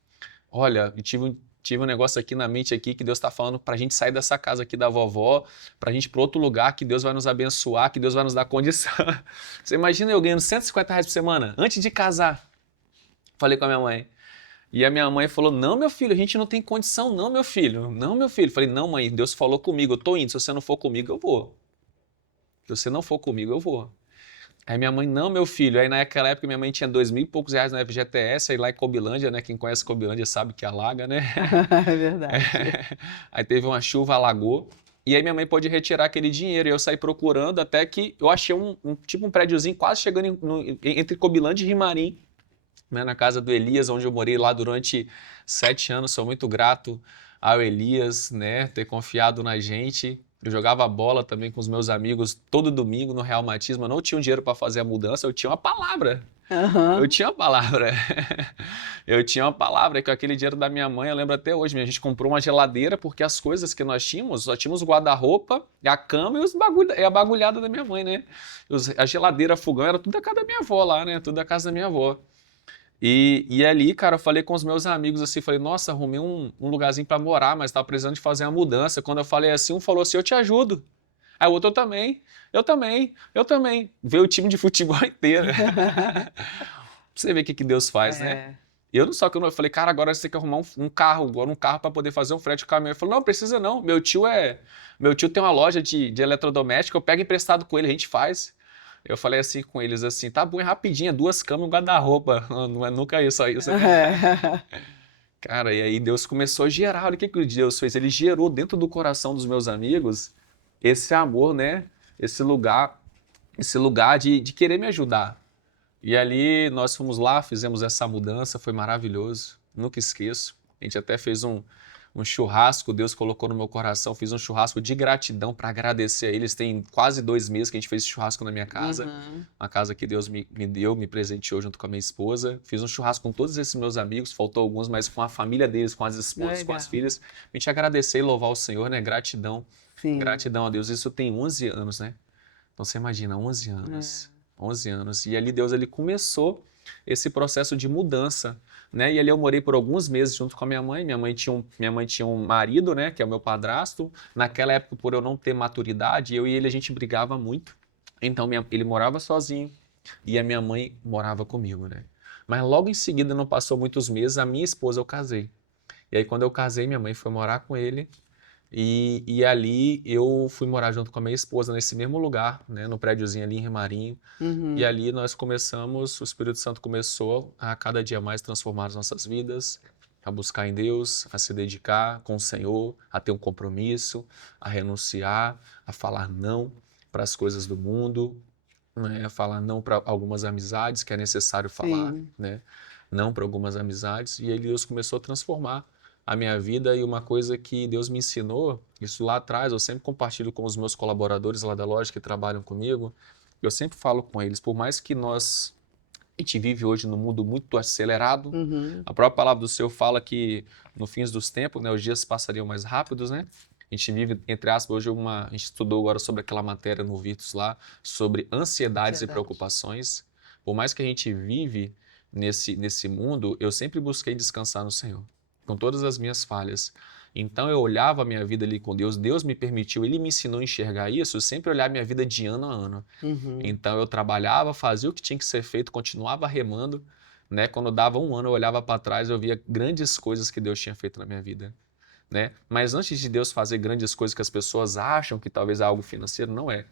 Olha, eu tive um negócio aqui na mente aqui que Deus está falando para a gente sair dessa casa aqui da vovó, para a gente ir para outro lugar, que Deus vai nos abençoar, que Deus vai nos dar condição. Você imagina eu ganhando R$ 150 por semana, antes de casar. Falei com a minha mãe. E a minha mãe falou, não, meu filho, a gente não tem condição, não, meu filho. Não, meu filho. Falei, não, mãe, Deus falou comigo, eu tô indo. Se você não for comigo, eu vou. Se você não for comigo, eu vou. Aí minha mãe, não, meu filho. Aí naquela época minha mãe tinha R$ 2.000 e poucos na FGTS, aí lá em Cobilândia, né? Quem conhece Cobilândia sabe que alaga, né? É verdade. Aí teve uma chuva, alagou. E aí minha mãe pôde retirar aquele dinheiro. E eu saí procurando até que eu achei tipo um prédiozinho quase chegando entre Cobilândia e Rimarim, né, na casa do Elias, onde eu morei lá durante 7 anos. Sou muito grato ao Elias, né, ter confiado na gente. Eu jogava bola também com os meus amigos todo domingo no Real Matismo. Eu não tinha um dinheiro para fazer a mudança, eu tinha uma palavra. Eu tinha uma palavra. Eu tinha uma palavra, que aquele dinheiro da minha mãe, eu lembro até hoje, a gente comprou uma geladeira porque as coisas que nós tínhamos, só tínhamos o guarda-roupa, a cama e a bagulhada da minha mãe, né? A geladeira, fogão, era tudo da casa da minha avó lá, né? Tudo da casa da minha avó. E ali, cara, eu falei com os meus amigos assim, falei, nossa, arrumei um lugarzinho pra morar, mas tava precisando de fazer uma mudança. Quando eu falei assim, um falou assim, eu te ajudo. Aí o outro, eu também. Veio o time de futebol inteiro. Pra você ver o que Deus faz, né? Só que eu falei, cara, agora você tem que arrumar um carro pra poder fazer um frete de caminhão. Ele falou, não, precisa não, meu tio tem uma loja de eletrodoméstico, eu pego emprestado com ele, a gente faz. Eu falei assim com eles, assim, tá bom, é rapidinho, 2 camas e um guarda-roupa. Não é nunca isso só isso, né? Cara, e aí Deus começou a gerar. Olha o que Deus fez. Ele gerou dentro do coração dos meus amigos esse amor, né? Esse lugar de querer me ajudar. E ali nós fomos lá, fizemos essa mudança, foi maravilhoso, nunca esqueço. A gente até fez um churrasco, Deus colocou no meu coração, fiz um churrasco de gratidão para agradecer a eles. Tem quase 2 meses que a gente fez esse churrasco na minha casa, uma casa que Deus me deu, me presenteou junto com a minha esposa. Fiz um churrasco com todos esses meus amigos, faltou alguns, mas com a família deles, com as esposas, com as filhas. A gente agradecer e louvar o Senhor, né? Gratidão. Sim. Gratidão a Deus. Isso tem 11 anos, né? Então você imagina, 11 anos. 11 anos. E ali Deus ele começou esse processo de mudança, né? E ali eu morei por alguns meses junto com a minha mãe. Minha mãe tinha um marido, né? Que é o meu padrasto. Naquela época, por eu não ter maturidade, eu e ele a gente brigava muito. Então ele morava sozinho e a minha mãe morava comigo, né? Mas logo em seguida, não passou muitos meses, a minha esposa eu casei. E aí quando eu casei, minha mãe foi morar com ele. E ali eu fui morar junto com a minha esposa nesse mesmo lugar, né, no prédiozinho ali em Rimarinho. E ali nós começamos, o Espírito Santo começou a cada dia mais transformar as nossas vidas, a buscar em Deus, a se dedicar com o Senhor, a ter um compromisso, a renunciar, a falar não para as coisas do mundo, né, a falar não para algumas amizades que é necessário falar, né, não para algumas amizades. E aí Deus começou a transformar a minha vida. E uma coisa que Deus me ensinou, isso lá atrás, eu sempre compartilho com os meus colaboradores lá da loja que trabalham comigo, eu sempre falo com eles, por mais que a gente vive hoje num mundo muito acelerado, a própria palavra do Senhor fala que no fim dos tempos, né, os dias passariam mais rápidos, né? A gente vive, entre aspas, hoje a gente estudou agora sobre aquela matéria no Virtus lá, sobre ansiedades e preocupações. Por mais que a gente vive nesse mundo, eu sempre busquei descansar no Senhor, com todas as minhas falhas. Então eu olhava a minha vida ali com Deus, Deus me permitiu, Ele me ensinou a enxergar isso, sempre olhar minha vida de ano a ano. Então eu trabalhava, fazia o que tinha que ser feito, continuava remando, né? Quando dava um ano eu olhava para trás, eu via grandes coisas que Deus tinha feito na minha vida. né? Mas antes de Deus fazer grandes coisas que as pessoas acham que talvez é algo financeiro, não é.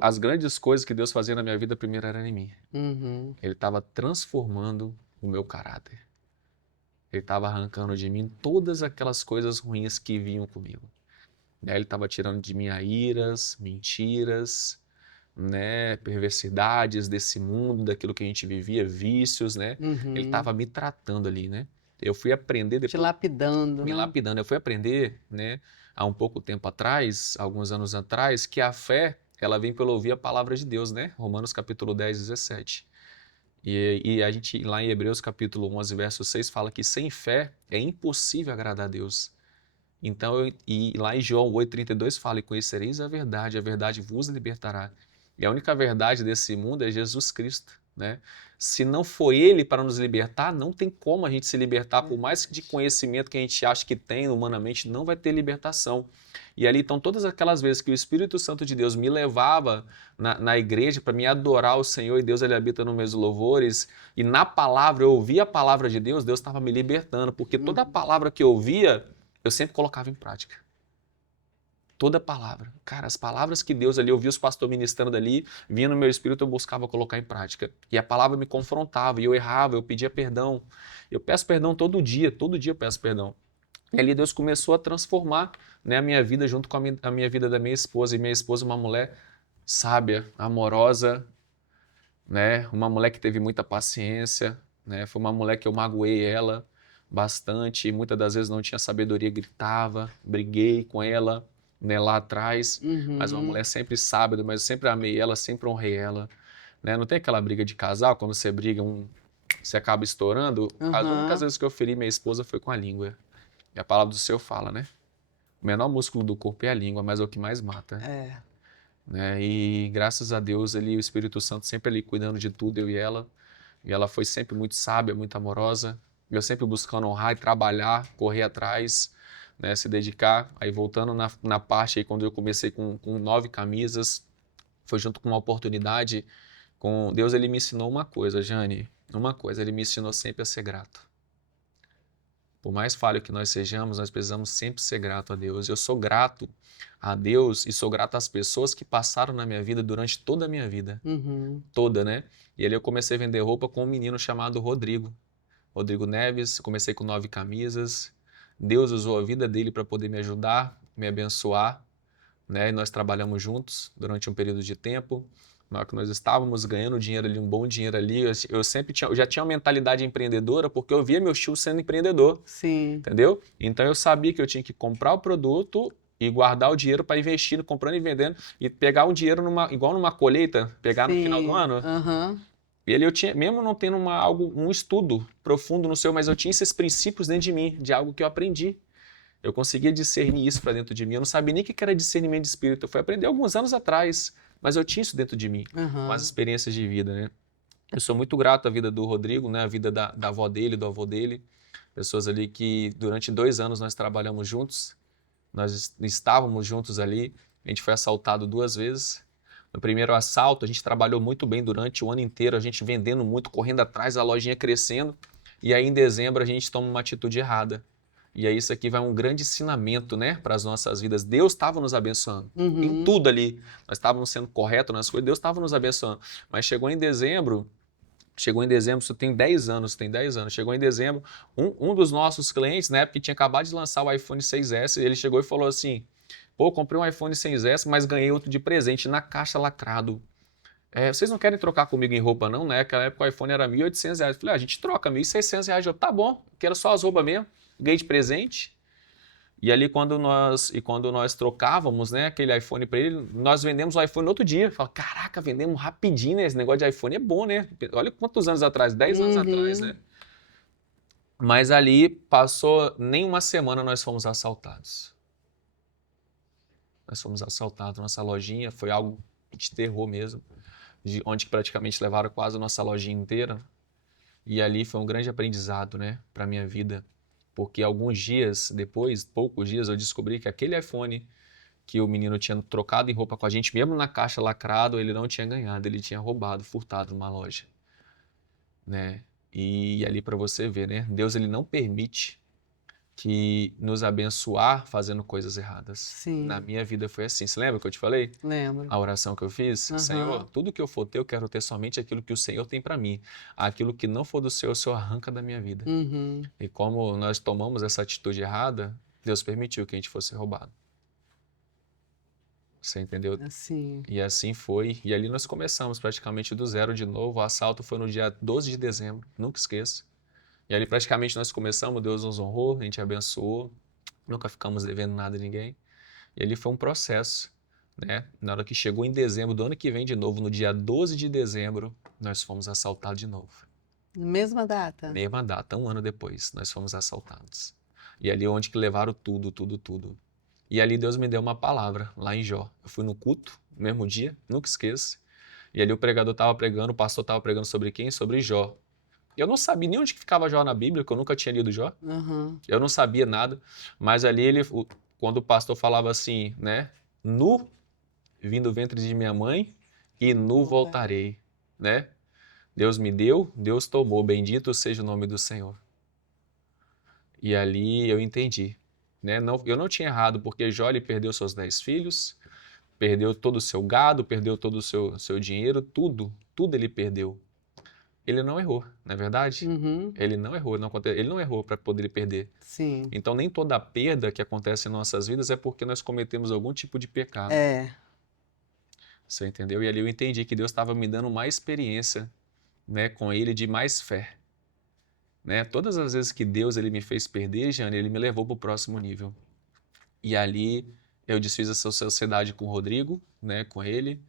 As grandes coisas que Deus fazia na minha vida, primeiro era em mim. Uhum. Ele estava transformando o meu caráter. Ele estava arrancando de mim todas aquelas coisas ruins que vinham comigo. Né? Ele estava tirando de mim iras, mentiras, né? Perversidades desse mundo, daquilo que a gente vivia, vícios, né? Ele Uhum. estava me tratando ali, né? Eu fui aprender Te depois, lapidando, me né? lapidando. Eu fui aprender, né? Há um pouco tempo atrás, alguns anos atrás, que a fé, ela vem pelo ouvir a palavra de Deus, né? Romanos capítulo 10, 17. E a gente, lá em Hebreus capítulo 11, verso 6, fala que sem fé é impossível agradar a Deus. Então, e lá em João 8,32 fala, e conhecereis a verdade vos libertará. E a única verdade desse mundo é Jesus Cristo, né? Se não for Ele para nos libertar, não tem como a gente se libertar, por mais de conhecimento que a gente acha que tem humanamente, não vai ter libertação. E ali estão todas aquelas vezes que o Espírito Santo de Deus me levava na igreja para me adorar o Senhor, e Deus ele habita nos meus louvores, e na palavra, eu ouvia a palavra de Deus, Deus estava me libertando, porque toda a Uhum. palavra que eu ouvia, eu sempre colocava em prática. Toda palavra. Cara, as palavras que Deus ali, eu via os pastores ministrando ali, vinha no meu espírito, eu buscava colocar em prática. E a palavra me confrontava, e eu errava, eu pedia perdão. Eu peço perdão todo dia eu peço perdão. E ali Deus começou a transformar, né, a minha vida junto com a minha vida da minha esposa. E minha esposa é uma mulher sábia, amorosa, né, uma mulher que teve muita paciência, né, foi uma mulher que eu magoei ela bastante, e muitas das vezes não tinha sabedoria, gritava, briguei com ela, né, lá atrás, mas uma Uhum. mulher sempre sábia, mas eu sempre amei ela, sempre honrei ela, né, não tem aquela briga de casal, quando você briga, você acaba estourando. As únicas Aham. vezes que eu feri minha esposa foi com a língua, e a palavra do Senhor fala, né, o menor músculo do corpo é a língua, mas é o que mais mata, É. né, e graças a Deus, o Espírito Santo sempre ali cuidando de tudo, eu e ela foi sempre muito sábia, muito amorosa. Eu sempre buscando honrar e trabalhar, correr atrás, né, se dedicar. Aí voltando na parte aí, quando eu comecei com 9 camisas, foi junto com uma oportunidade. Com Deus, ele me ensinou uma coisa, Jane. Uma coisa, ele me ensinou sempre a ser grato. Por mais falho que nós sejamos, nós precisamos sempre ser grato a Deus. Eu sou grato a Deus e sou grato às pessoas que passaram na minha vida durante toda a minha vida. Uhum. Toda, né? E ali eu comecei a vender roupa com um menino chamado Rodrigo Neves, comecei com 9 camisas. Deus usou a vida dele para poder me ajudar, me abençoar, né? E nós trabalhamos juntos durante um período de tempo. Na hora que nós estávamos ganhando dinheiro ali, um bom dinheiro ali, eu já tinha uma mentalidade empreendedora porque eu via meu tio sendo empreendedor, Sim. entendeu? Então eu sabia que eu tinha que comprar o produto e guardar o dinheiro para investir, comprando e vendendo, e pegar um dinheiro igual numa colheita, pegar no final do Sim. ano. Aham. E ali eu tinha, mesmo não tendo um estudo profundo no seu, mas eu tinha esses princípios dentro de mim, de algo que eu aprendi. Eu conseguia discernir isso para dentro de mim. Eu não sabia nem o que era discernimento de espírito. Eu fui aprender alguns anos atrás, mas eu tinha isso dentro de mim, com as Aham. experiências de vida, né? Eu sou muito grato à vida do Rodrigo, né? A vida da avó dele, do avô dele. Pessoas ali que durante 2 anos nós trabalhamos juntos. Nós estávamos juntos ali. A gente foi assaltado 2 vezes. No primeiro assalto, a gente trabalhou muito bem durante o ano inteiro, a gente vendendo muito, correndo atrás, a lojinha crescendo. E aí, em dezembro, a gente toma uma atitude errada. E aí, isso aqui vai um grande ensinamento, né, para as nossas vidas. Deus estava nos abençoando. Em Uhum. tudo ali. Nós estávamos sendo corretos nas coisas, Deus estava nos abençoando. Mas chegou em dezembro, isso tem 10 anos, Chegou em dezembro, um dos nossos clientes, na época, que tinha acabado de lançar o iPhone 6S, ele chegou e falou assim: pô, comprei um iPhone 6S, mas ganhei outro de presente na caixa lacrado. Vocês não querem trocar comigo em roupa, não? Naquela época o iPhone era R$ 1.800. Eu falei, a gente troca, R$ 1.600. Eu, tá bom, quero só as roupas mesmo. Ganhei de presente. E ali, quando nós trocávamos, né, aquele iPhone para ele, nós vendemos o iPhone no outro dia. Fala, caraca, vendemos rapidinho, né? Esse negócio de iPhone é bom, né? Olha quantos anos atrás, 10 anos atrás, Uhum. né? Mas ali passou nem uma semana, nós fomos assaltados. Nós fomos assaltados, nossa lojinha foi algo de terror mesmo, onde praticamente levaram quase a nossa lojinha inteira. E ali foi um grande aprendizado, né, para minha vida, porque alguns dias depois, poucos dias, eu descobri que aquele iPhone que o menino tinha trocado em roupa com a gente, mesmo na caixa lacrado, ele não tinha ganhado, ele tinha roubado, furtado numa loja, né? E ali para você ver, né? Deus ele não permite que nos abençoar fazendo coisas erradas. Sim. Na minha vida foi assim. Você lembra que eu te falei? Lembro. A oração que eu fiz? Aham. Senhor, tudo que eu for ter, eu quero ter somente aquilo que o Senhor tem para mim. Aquilo que não for do Senhor, o Senhor arranca da minha vida. Uhum. E como nós tomamos essa atitude errada, Deus permitiu que a gente fosse roubado. Você entendeu? Assim. E assim foi. E ali nós começamos praticamente do zero de novo. O assalto foi no dia 12 de dezembro, nunca esqueço. E ali praticamente nós começamos, Deus nos honrou, a gente abençoou. Nunca ficamos devendo nada a ninguém. E ali foi um processo, né? Na hora que chegou em dezembro do ano que vem de novo, no dia 12 de dezembro, nós fomos assaltados de novo. Mesma data? Mesma data, um ano depois, nós fomos assaltados. E ali onde que levaram tudo, tudo, tudo. E ali Deus me deu uma palavra, lá em Jó. Eu fui no culto, no mesmo dia, nunca esqueço. E ali o pregador estava pregando, o pastor estava pregando sobre quem? Sobre Jó. Eu não sabia nem onde que ficava Jó na Bíblia, porque eu nunca tinha lido Jó. Uhum. Eu não sabia nada. Mas ali quando o pastor falava assim, né? Nu vim do ventre de minha mãe e nu voltarei, né? Deus me deu, Deus tomou, bendito seja o nome do Senhor. E ali eu entendi, né? Eu não tinha errado, porque Jó ele perdeu seus 10 filhos, perdeu todo o seu gado, perdeu todo o seu dinheiro, tudo ele perdeu. Ele não errou, não é verdade? Uhum. Ele não errou, ele não errou para poder perder. Sim. Então nem toda perda que acontece em nossas vidas é porque nós cometemos algum tipo de pecado. É. Você entendeu? E ali eu entendi que Deus estava me dando mais experiência, né, com Ele, de mais fé. Né? Todas as vezes que Deus ele me fez perder, Jane, Ele me levou para o próximo nível. E ali eu desfiz essa sociedade com o Rodrigo, né, com ele.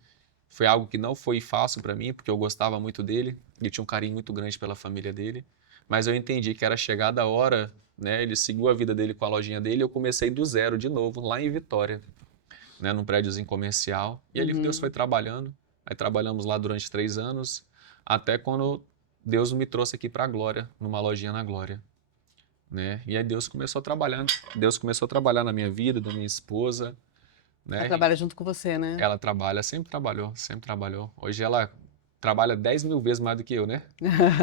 Foi algo que não foi fácil para mim, porque eu gostava muito dele e tinha um carinho muito grande pela família dele. Mas eu entendi que era chegada a hora, né, ele seguiu a vida dele com a lojinha dele, eu comecei do zero de novo, lá em Vitória, né, num prédiozinho comercial. E ali Deus foi trabalhando. Aí trabalhamos lá durante 3 anos, até quando Deus me trouxe aqui para a Glória, numa lojinha na Glória. Né? E aí Deus começou a trabalhar na minha vida, da minha esposa. Né? Ela trabalha junto com você, né? Ela trabalha, sempre trabalhou, sempre trabalhou. Hoje ela trabalha 10 mil vezes mais do que eu, né?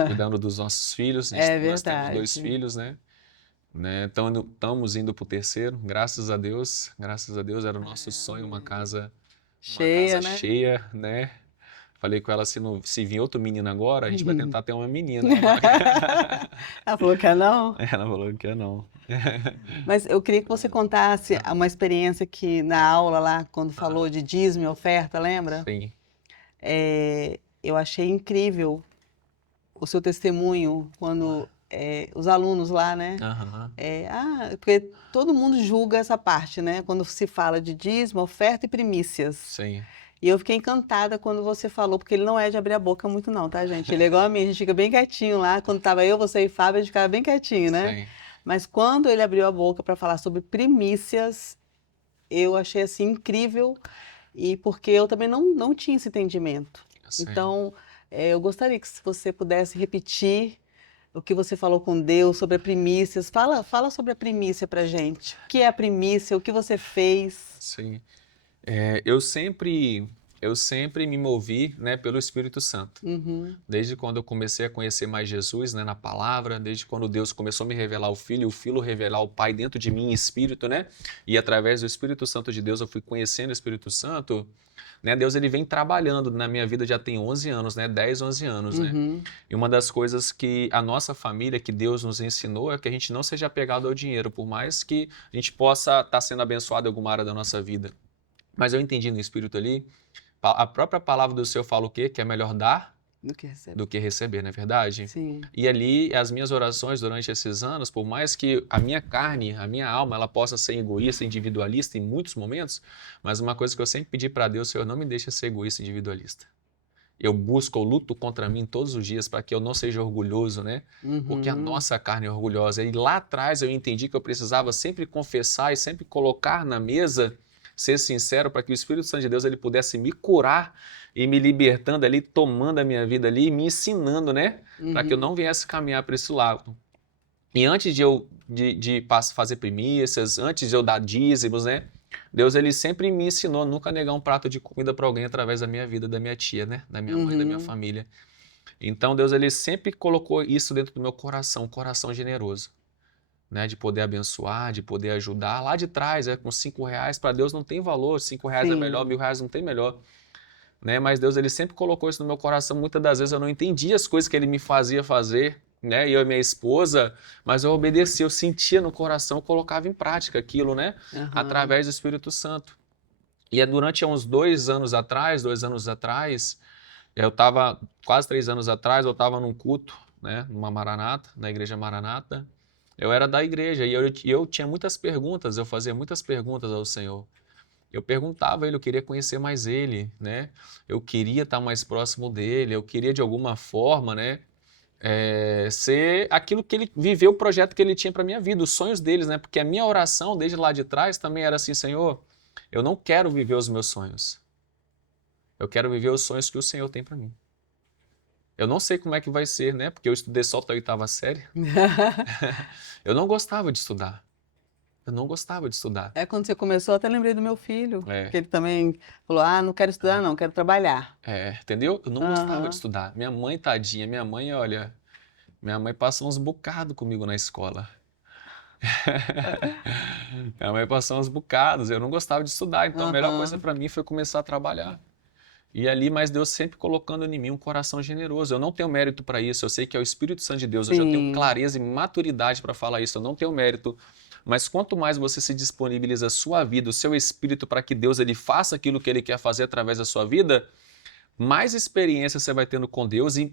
Cuidando dos nossos filhos. Nós temos 2 filhos, né? Então, estamos indo para o terceiro, graças a Deus. Graças a Deus, era o nosso sonho, uma casa cheia, né? cheia, né? Falei com ela, se vir outro menino agora, a gente vai tentar ter uma menina. Ela falou que não? Ela falou que não. Mas eu queria que você contasse uma experiência que na aula lá, quando falou de dízimo e oferta, lembra? Sim. Eu achei incrível o seu testemunho quando os alunos lá, né? Porque todo mundo julga essa parte, né? Quando se fala de dízimo, oferta e primícias. Sim. E eu fiquei encantada quando você falou, porque ele não é de abrir a boca muito não, tá, gente? Ele é igual a mim, a gente fica bem quietinho lá. Quando tava eu, você e Fábio, a gente ficava bem quietinho, né? Sim. Mas quando ele abriu a boca para falar sobre primícias, eu achei assim incrível, e porque eu também não tinha esse entendimento. Sim. Então, eu gostaria que você pudesse repetir o que você falou com Deus sobre primícias. Fala sobre a primícia pra gente. O que é a primícia? O que você fez? Sim. Eu sempre me movi, né, pelo Espírito Santo. Desde quando eu comecei a conhecer mais Jesus, né, na palavra, desde quando Deus começou a me revelar o Filho, e o Filho revelar o Pai dentro de mim em espírito, né? E através do Espírito Santo de Deus eu fui conhecendo o Espírito Santo, né? Deus ele vem trabalhando na minha vida já tem 11 anos, né? 10, 11 anos, né? E uma das coisas que a nossa família, que Deus nos ensinou, é que a gente não seja apegado ao dinheiro, por mais que a gente possa estar sendo abençoado em alguma área da nossa vida. Mas eu entendi no Espírito ali, a própria palavra do Senhor fala o quê? Que é melhor dar do que receber, não é verdade? Sim. E ali, as minhas orações durante esses anos, por mais que a minha carne, a minha alma, ela possa ser egoísta, individualista em muitos momentos, mas uma coisa que eu sempre pedi para Deus, Senhor, não me deixe ser egoísta e individualista. Eu luto contra mim todos os dias para que eu não seja orgulhoso, né? Porque a nossa carne é orgulhosa. E lá atrás eu entendi que eu precisava sempre confessar e sempre colocar na mesa, ser sincero, para que o Espírito Santo de Deus ele pudesse me curar e me libertando ali, tomando a minha vida ali e me ensinando, né? Para que eu não viesse caminhar para esse lado. E antes de eu fazer primícias, antes de eu dar dízimos, né? Deus ele sempre me ensinou a nunca negar um prato de comida para alguém através da minha vida, da minha tia, né? Da minha mãe, da minha família. Então Deus ele sempre colocou isso dentro do meu coração, um coração generoso. né, de poder abençoar, de poder ajudar. Lá de trás, com R$ 5, para Deus não tem valor, R$ 5 é melhor, Sim. R$ 1.000 não tem melhor. Né? Mas Deus, ele sempre colocou isso no meu coração. Muitas das vezes eu não entendia as coisas que ele me fazia fazer, né? Eu e minha esposa, mas eu obedecia, eu sentia no coração, eu colocava em prática aquilo, né? Aham. Através do Espírito Santo. E é durante uns 2 anos atrás, eu estava, quase 3 anos atrás, eu estava num culto, né? Numa Maranata, na igreja Maranata. Eu era da igreja e eu tinha muitas perguntas, eu fazia muitas perguntas ao Senhor. Eu perguntava a ele, eu queria conhecer mais ele, né? Eu queria estar mais próximo dele, eu queria de alguma forma, né? Ser aquilo que ele viveu, o projeto que ele tinha para minha vida, os sonhos deles, né? Porque a minha oração desde lá de trás também era assim, Senhor, eu não quero viver os meus sonhos. Eu quero viver os sonhos que o Senhor tem para mim. Eu não sei como é que vai ser, né? Porque eu estudei só até a 8ª série. Eu não gostava de estudar. Eu não gostava de estudar. Quando você começou, eu até lembrei do meu filho, É. que ele também falou, não quero estudar não, quero trabalhar. Entendeu? Eu não gostava Aham. de estudar. Minha mãe, tadinha, olha, minha mãe passou uns bocados comigo na escola. Minha mãe passou uns bocados, eu não gostava de estudar, então a melhor coisa Aham. para mim foi começar a trabalhar. E ali, mas Deus sempre colocando em mim um coração generoso. Eu não tenho mérito para isso, eu sei que é o Espírito Santo de Deus, eu já tenho Sim. clareza e maturidade para falar isso, eu não tenho mérito. Mas quanto mais você se disponibiliza a sua vida, o seu espírito para que Deus ele faça aquilo que ele quer fazer através da sua vida, mais experiência você vai tendo com Deus e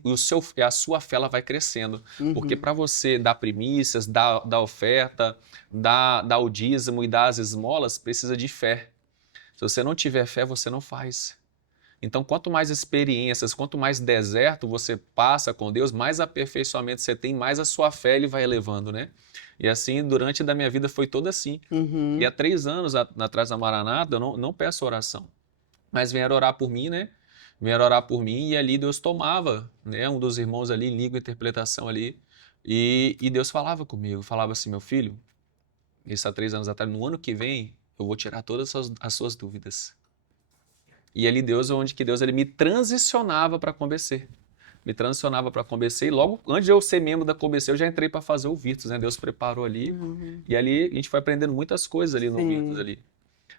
a sua fé ela vai crescendo. Porque Uhum. para você dar primícias, dar oferta, dar o dízimo e dar as esmolas, precisa de fé. Se você não tiver fé, você não faz. Então, quanto mais experiências, quanto mais deserto você passa com Deus, mais aperfeiçoamento você tem, mais a sua fé ele vai elevando, né? E assim, durante da minha vida foi toda assim. Uhum. E há 3 anos atrás da Maranata, eu não peço oração. Mas vieram orar por mim, né? Vieram orar por mim e ali Deus tomava, né? Um dos irmãos ali, língua e interpretação ali. E Deus falava comigo, falava assim, meu filho, isso há 3 anos atrás, no ano que vem, eu vou tirar todas as suas dúvidas. E ali onde que Deus ele me transicionava para a Combecer. Me transicionava para a Combecer e logo antes de eu ser membro da Combecer, eu já entrei para fazer o Virtus, né? Deus preparou ali. Uhum. E ali a gente foi aprendendo muitas coisas ali no Sim. Virtus ali.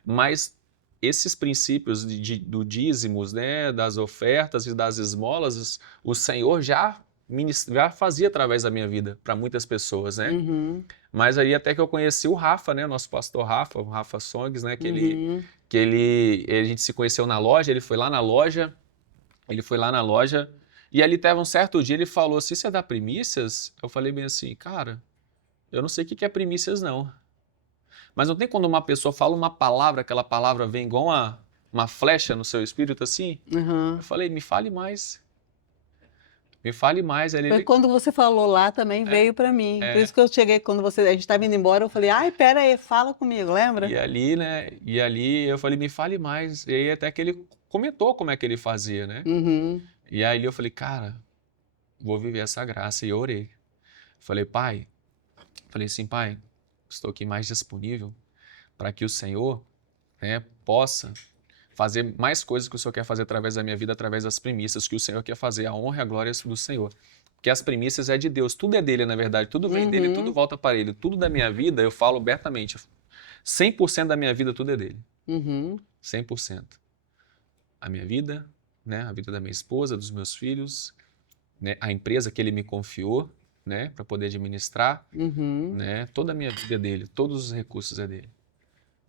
Mas esses princípios do dízimos, né, das ofertas e das esmolas, o Senhor já fazia através da minha vida para muitas pessoas, né? Uhum. Mas aí até que eu conheci o Rafa, né, nosso pastor Rafa, o Rafa Songs, né, Uhum. a gente se conheceu na loja, ele foi lá na loja, e ali teve um certo dia, ele falou assim, você dá primícias? Eu falei bem assim, cara, eu não sei o que é primícias não. Mas não tem quando uma pessoa fala uma palavra, aquela palavra vem igual uma flecha no seu espírito assim? Uhum. Eu falei, me fale mais. Me fale mais. Aí Foi ele, quando você falou lá também veio para mim. Por isso que eu cheguei quando a gente estava indo embora, eu falei, ai, pera aí, fala comigo, lembra? E ali, né? E ali eu falei, me fale mais. E aí até que ele comentou como é que ele fazia, né? Uhum. E aí eu falei, cara, vou viver essa graça. E eu orei. Falei assim, pai, estou aqui mais disponível para que o Senhor, né, possa fazer mais coisas que o Senhor quer fazer através da minha vida, através das primícias, que o Senhor quer fazer, a honra e a glória do Senhor. Porque as primícias é de Deus, tudo é dele, na verdade, tudo vem dele, tudo volta para ele. Tudo da minha vida, eu falo abertamente, 100% da minha vida, tudo é dele. Uhum. 100%. A minha vida, né, a vida da minha esposa, dos meus filhos, né, a empresa que ele me confiou, né, para poder administrar, Uhum. né, toda a minha vida é dele, todos os recursos é dele.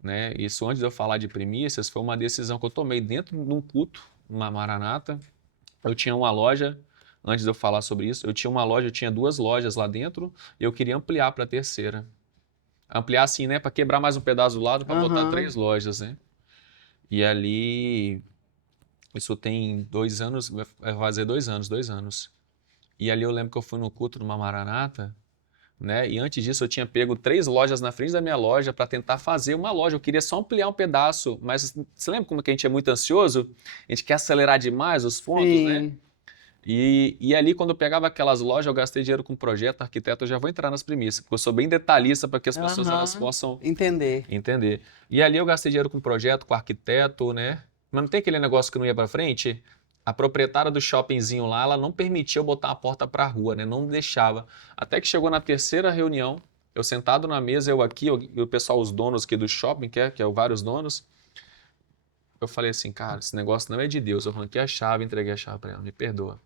Né? Isso, antes de eu falar de primícias, foi uma decisão que eu tomei dentro de um culto, uma Maranata. Eu tinha uma loja, antes de eu falar sobre isso, eu tinha 2 lojas lá dentro e eu queria ampliar para a terceira. Ampliar assim, né? Para quebrar mais um pedaço do lado, para botar 3 lojas, né? E ali, isso tem 2 anos, vai fazer 2 anos, 2 anos. E ali eu lembro que eu fui no culto numa Maranata, né? E antes disso eu tinha pego 3 lojas na frente da minha loja para tentar fazer uma loja. Eu queria só ampliar um pedaço, mas você lembra como que a gente é muito ansioso? A gente quer acelerar demais os pontos, né? E ali quando eu pegava aquelas lojas, eu gastei dinheiro com projeto, arquiteto, eu já vou entrar nas primícias, porque eu sou bem detalhista para que as pessoas elas possam entender. E ali eu gastei dinheiro com projeto, com arquiteto, né? Mas não tem aquele negócio que não ia para frente? A proprietária do shoppingzinho lá, ela não permitia eu botar a porta para a rua, né? Não deixava. Até que chegou na terceira reunião, Eu sentado na mesa, eu aqui, e o pessoal, os donos aqui do shopping, que é vários donos, eu falei assim, cara, esse negócio não é de Deus. Eu arranquei a chave, entreguei a chave para ela, me perdoa.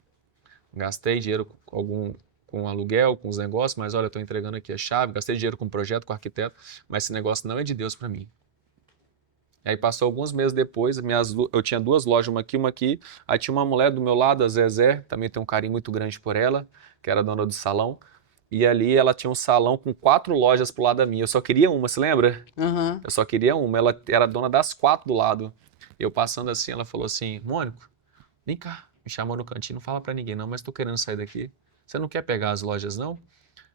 Gastei dinheiro com aluguel, com os negócios, mas olha, eu estou entregando aqui a chave, gastei dinheiro com projeto, com arquiteto, mas esse negócio não é de Deus para mim. E aí passou alguns meses depois, eu tinha 2 lojas, uma aqui, aí tinha uma mulher do meu lado, a Zezé, também tenho um carinho muito grande por ela, que era dona do salão, e ali ela tinha um salão com 4 lojas pro lado da minha, eu só queria uma, você lembra? Aham. Eu só queria uma, ela era dona das 4 do lado. Eu passando assim, ela falou assim, Mônico, vem cá, me chamou no cantinho, não fala pra ninguém não, mas tô querendo sair daqui, você não quer pegar as lojas não?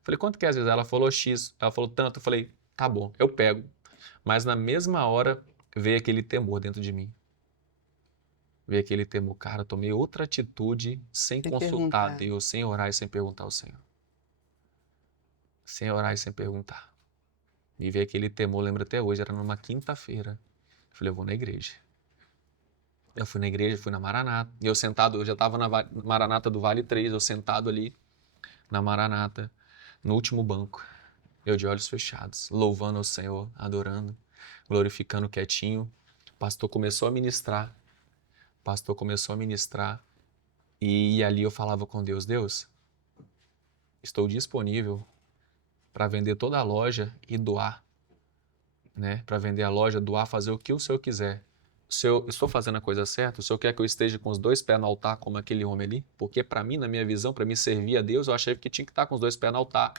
Falei, quanto que é às vezes? Ela falou X, ela falou tanto, eu falei, tá bom, eu pego. Mas na mesma hora veio aquele temor dentro de mim. Veio aquele temor, cara, eu tomei outra atitude sem Sem consultar a perguntar. Deus, sem orar e sem perguntar ao Senhor. Sem orar e sem perguntar. E veio aquele temor, lembro até hoje, era numa quinta-feira. Eu falei, eu vou na igreja. Eu fui na igreja, fui na Maranata. E eu sentado, eu já estava na Maranata do Vale 3, eu sentado ali na Maranata, no último banco. Eu de olhos fechados, louvando ao Senhor, adorando, glorificando quietinho. O pastor começou a ministrar. O pastor começou a ministrar. E ali eu falava com Deus, Deus, estou disponível para vender toda a loja e doar, né? Para vender a loja, doar, fazer o que o Senhor quiser. Se eu estou fazendo a coisa certa, o Senhor quer que eu esteja com os 2 pés no altar como aquele homem ali? Porque para mim, na minha visão, para me servir a Deus, eu achei que tinha que estar com os 2 pés no altar,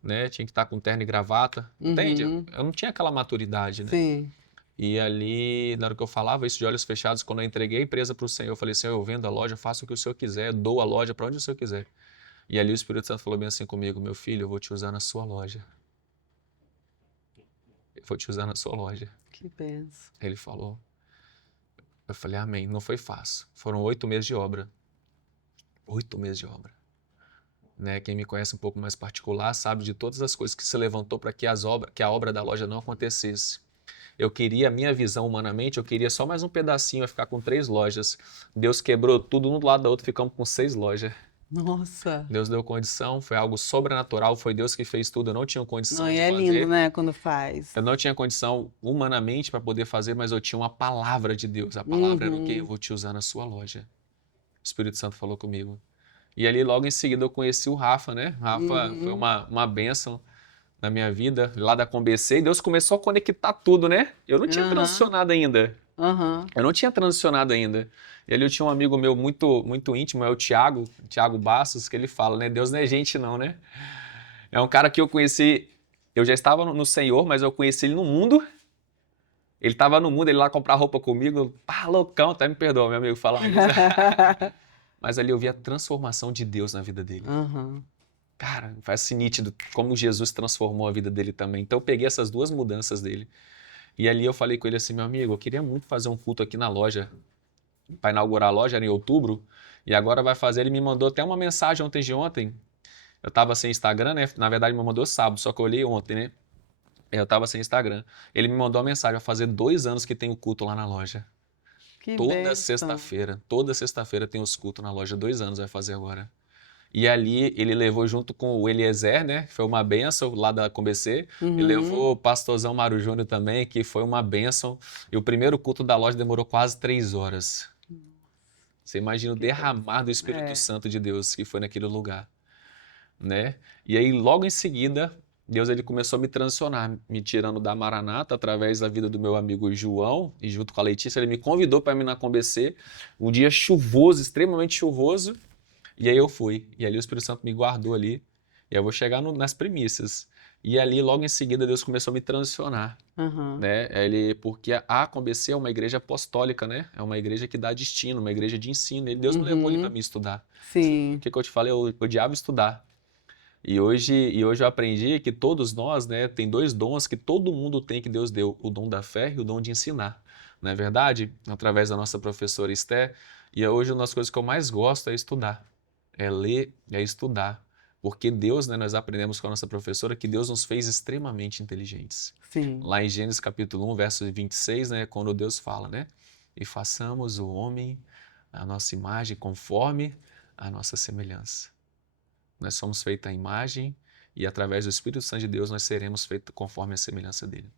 né? Tinha que estar com terno e gravata, entende? Uhum. Eu não tinha aquela maturidade, né? Sim. E ali, na hora que eu falava isso de olhos fechados, quando eu entreguei a empresa para o Senhor, eu falei, Senhor, eu vendo a loja, faço o que o Senhor quiser, dou a loja para onde o Senhor quiser. E ali o Espírito Santo falou bem assim comigo, meu filho, eu vou te usar na sua loja. Eu vou te usar na sua loja. Que benção. Ele falou. Eu falei, amém. Não foi fácil. Foram 8 meses de obra. 8 meses de obra. Né? Quem me conhece um pouco mais particular sabe de todas as coisas que se levantou para que a obra da loja não acontecesse. Eu queria, a minha visão humanamente, eu queria só mais um pedacinho, ia ficar com 3 lojas. Deus quebrou tudo um do lado da outra, ficamos com 6 lojas. Nossa. Deus deu condição, foi algo sobrenatural, foi Deus que fez tudo, eu não tinha Não, condição e de é lindo, fazer. né, quando faz. Eu não tinha condição humanamente para poder fazer, mas eu tinha uma palavra de Deus. A palavra era o quê? Eu Uhum. vou te usar na sua loja. O Espírito Santo falou comigo. E ali logo em seguida eu conheci o Rafa, né? Rafa foi Uhum. uma bênção na minha vida, lá da ComBC, e Deus começou a conectar tudo, né? Eu não tinha Aham. transicionado ainda. Aham. Eu não tinha transicionado ainda. E ali eu tinha um amigo meu muito íntimo, é o Thiago Bastos, que ele fala, né? Deus não é gente não, né? É um cara que eu conheci, eu já estava no Senhor, mas eu conheci ele no mundo. Ele estava no mundo, ele lá comprar roupa comigo, pá, loucão, até me perdoa, meu amigo, falar isso. Mas ali eu vi a transformação de Deus na vida dele. Aham. Cara, faz assim nítido como Jesus transformou a vida dele também. Então eu peguei essas 2 mudanças dele. E ali eu falei com ele assim, meu amigo, eu queria muito fazer um culto aqui na loja. Para inaugurar a loja, era em outubro. E agora vai fazer, ele me mandou até uma mensagem ontem de ontem. Eu tava sem Instagram, né? Na verdade, me mandou sábado, só que eu olhei ontem, né? Eu tava sem Instagram. Ele me mandou uma mensagem, vai fazer 2 anos que tem o culto lá na loja. Que bênção. Toda sexta-feira tem os cultos na loja, 2 anos vai fazer agora. E ali ele levou junto com o Eliezer, né? Que foi uma bênção lá da ComBC. Ele Uhum. levou o pastorzão Mário Júnior também, que foi uma bênção. E o primeiro culto da loja demorou quase 3 horas. Você imagina o Que bênção. derramar do Espírito É. Santo de Deus que foi naquele lugar, né? E aí logo em seguida, Deus ele começou a me transicionar, me tirando da Maranata através da vida do meu amigo João e junto com a Letícia, ele me convidou para ir na ComBC, um dia chuvoso, extremamente chuvoso, e aí eu fui. E ali o Espírito Santo me guardou ali, e eu vou chegar nas primícias. E ali logo em seguida Deus começou a me transicionar, Aham. né? Porque a ComBC é uma igreja apostólica, né? É uma igreja que dá destino, uma igreja de ensino. E Deus me levou ali para Uhum. me estudar. O Sim. que eu te falei? Eu odiava estudar. E hoje eu aprendi que todos nós, né, tem 2 dons que todo mundo tem que Deus deu, o dom da fé e o dom de ensinar. Não é verdade? Através da nossa professora Esté. E hoje uma das coisas que eu mais gosto é estudar. É ler, é estudar. Porque Deus, né, nós aprendemos com a nossa professora que Deus nos fez extremamente inteligentes. Sim. Lá em Gênesis capítulo 1, verso 26, né, quando Deus fala, né? E façamos o homem a nossa imagem conforme a nossa semelhança. Nós somos feitos à imagem E através do Espírito Santo de Deus nós seremos feitos conforme a semelhança dele.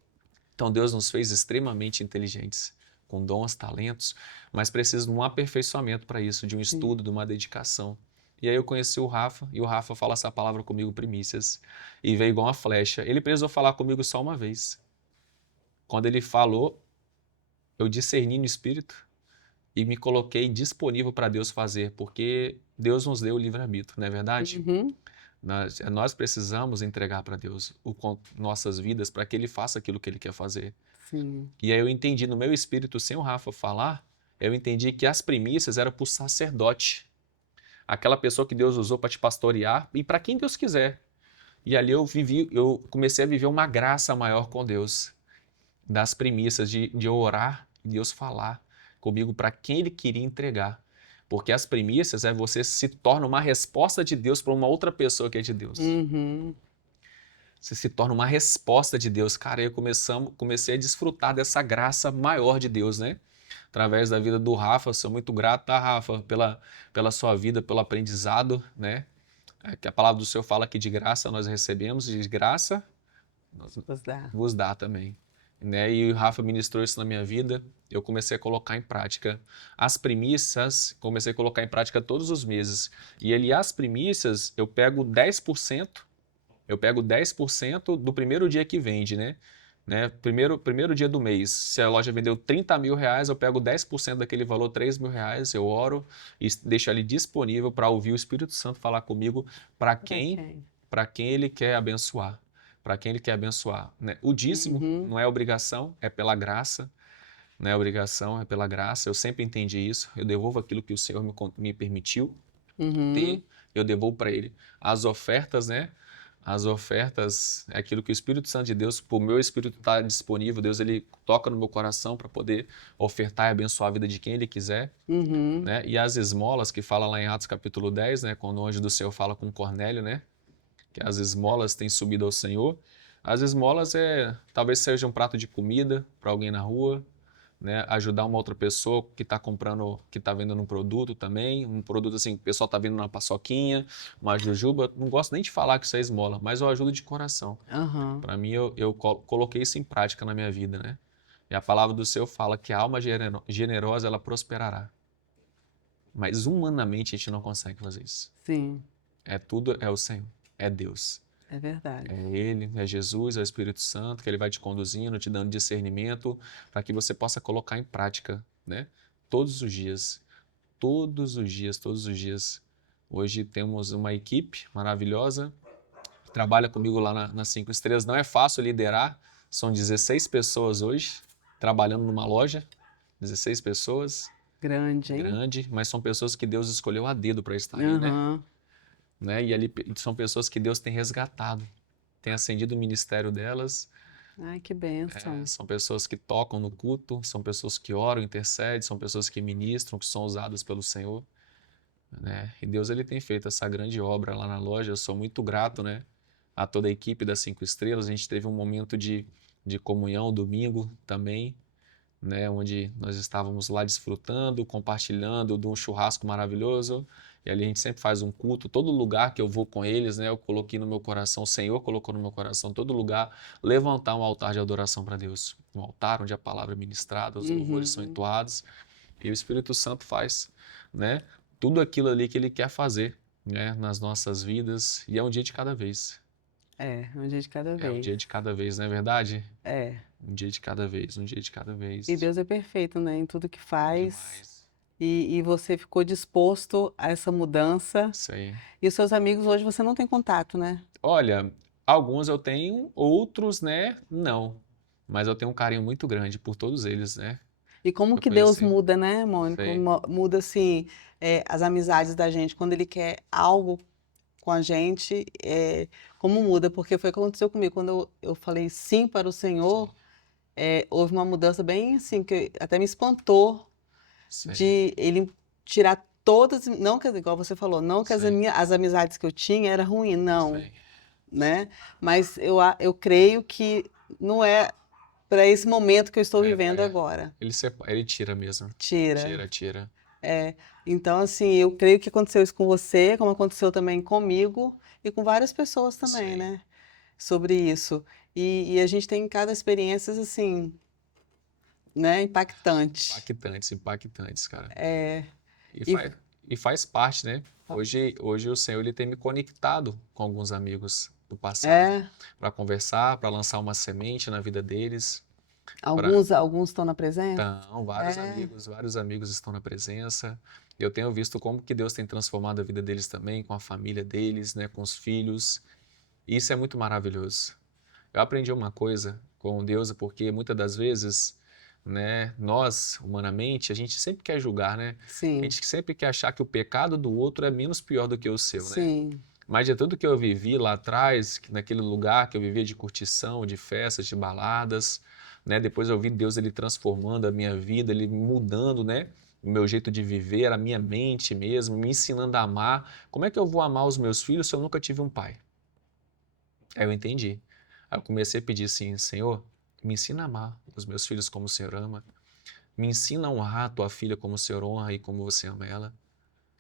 Então Deus nos fez extremamente inteligentes, com dons, talentos, mas precisa de um aperfeiçoamento para isso, de um estudo, de uma dedicação. E aí eu conheci o Rafa, e o Rafa fala essa palavra comigo, primícias, e veio igual uma flecha. Ele precisou falar comigo só uma vez. Quando ele falou, eu discerni no Espírito e me coloquei disponível para Deus fazer, porque Deus nos deu o livre-arbítrio, não é verdade? Uhum. Nós precisamos entregar para Deus nossas vidas para que Ele faça aquilo que Ele quer fazer. Sim. E aí eu entendi no meu espírito, sem o Rafa falar, eu entendi que as primícias eram para o sacerdote. Aquela pessoa que Deus usou para te pastorear e para quem Deus quiser. E ali eu comecei a viver uma graça maior com Deus. Das primícias, de eu orar e Deus falar comigo para quem Ele queria entregar. Porque as primícias você se torna uma resposta de Deus para uma outra pessoa que é de Deus. Uhum. Você se torna uma resposta de Deus. Cara, eu comecei a desfrutar dessa graça maior de Deus, né? Através da vida do Rafa, sou muito grato, tá, Rafa, pela sua vida, pelo aprendizado, né? Que a palavra do Senhor fala que de graça nós recebemos, e de graça vos dá também. Né? E o Rafa ministrou isso na minha vida, eu comecei a colocar em prática. As primícias, comecei a colocar em prática todos os meses. E as primícias, eu pego 10% do primeiro dia que vende, né? Primeiro dia do mês. Se a loja vendeu 30 mil reais, eu pego 10% daquele valor, 3 mil reais, eu oro e deixo ali disponível para ouvir o Espírito Santo falar comigo para quem Ele quer abençoar. Para quem Ele quer abençoar. Né? O dízimo não é obrigação, é pela graça. Não é obrigação, é pela graça. Eu sempre entendi isso. Eu devolvo aquilo que o Senhor me permitiu ter, eu devolvo para Ele. As ofertas, né? As ofertas é aquilo que o Espírito Santo de Deus, por meu Espírito estar disponível, Deus ele toca no meu coração para poder ofertar e abençoar a vida de quem Ele quiser. Né? E as esmolas, que fala lá em Atos capítulo 10, né? Quando o anjo do Senhor fala com Cornélio, né? Que as esmolas têm subido ao Senhor. As esmolas talvez seja um prato de comida para alguém na rua, né? Ajudar uma outra pessoa que está comprando, que está vendendo um produto também, um produto assim, o pessoal está vendendo uma paçoquinha, uma jujuba, não gosto nem de falar que isso é esmola, mas eu ajudo de coração. Para mim, eu coloquei isso em prática na minha vida, né? E a palavra do Senhor fala que a alma generosa, ela prosperará. Mas humanamente a gente não consegue fazer isso. Sim. Tudo é o Senhor, é Deus. É verdade. É Ele, é Jesus, é o Espírito Santo, que Ele vai te conduzindo, te dando discernimento, para que você possa colocar em prática, né? Todos os dias. Todos os dias, todos os dias. Hoje temos uma equipe maravilhosa, que trabalha comigo lá na 5 Estrelas. Não é fácil liderar, são 16 pessoas hoje, trabalhando numa loja, 16 pessoas. Grande, hein? Grande, mas são pessoas que Deus escolheu a dedo para estar aí, né? E ali são pessoas que Deus tem resgatado, tem acendido o ministério delas. Ai, que bênção. São pessoas que tocam no culto, são pessoas que oram, intercedem, são pessoas que ministram, que são usadas pelo Senhor. Né? E Deus ele tem feito essa grande obra lá na loja. Eu sou muito grato, né, a toda a equipe das 5 Estrelas. A gente teve um momento de comunhão domingo também, né, onde nós estávamos lá desfrutando, compartilhando de um churrasco maravilhoso. E ali a gente sempre faz um culto, todo lugar que eu vou com eles, né, eu coloquei no meu coração, o Senhor colocou no meu coração, todo lugar, levantar um altar de adoração para Deus. Um altar onde a palavra é ministrada, os louvores são entoados, e o Espírito Santo faz, né, tudo aquilo ali que Ele quer fazer, né, nas nossas vidas, e é um dia de cada vez. Um dia de cada vez. É um dia de cada vez, não é verdade? Um dia de cada vez, um dia de cada vez. E Deus é perfeito, né, em tudo que faz. Demais. E você ficou disposto a essa mudança. Isso aí. E os seus amigos hoje você não tem contato, né? Olha, alguns eu tenho, outros, né, não. Mas eu tenho um carinho muito grande por todos eles, né? E como que Deus muda, né, Mônica? Sei. Muda, assim, as amizades da gente. Quando Ele quer algo com a gente, como muda? Porque foi o que aconteceu comigo. Quando eu falei sim para o Senhor, houve uma mudança bem assim, que até me espantou. Sei. De Ele tirar todas, não que, igual você falou, não que as amizades que eu tinha era ruim, não, Sei. né? Mas eu creio que não é para esse momento que eu estou vivendo agora. Ele tira mesmo. Tira. Tira. Então, assim, eu creio que aconteceu isso com você, como aconteceu também comigo e com várias pessoas também, Sim, né? Sobre isso. E a gente tem cada experiências, assim, né? Impactante. impactantes, impactantes, cara. É, E e, faz, e faz parte, né? Hoje o Senhor ele tem me conectado com alguns amigos do passado é, para conversar, para lançar uma semente na vida deles. Para alguns estão na presença? então, É, vários amigos estão na presença. Eu tenho visto como que Deus tem transformado a vida deles também, com a família deles, né, com os filhos. E isso é muito maravilhoso. Eu aprendi uma coisa com Deus, porque muitas das vezes, né, nós, humanamente, a gente sempre quer julgar, né? A sim, gente sempre quer achar que o pecado do outro é menos pior do que o seu, né? sim. Mas de tudo que eu vivi lá atrás, naquele lugar que eu vivia de curtição, de festas, de baladas, né? Depois eu vi Deus ele transformando a minha vida, ele mudando, né? O meu jeito de viver, a minha mente mesmo, me ensinando a amar. Como é que eu vou amar os meus filhos se eu nunca tive um pai? Aí eu entendi. Aí eu comecei a pedir assim, Senhor, me ensina a amar os meus filhos como o Senhor ama. Me ensina a honrar a tua filha como o Senhor honra e como você ama ela.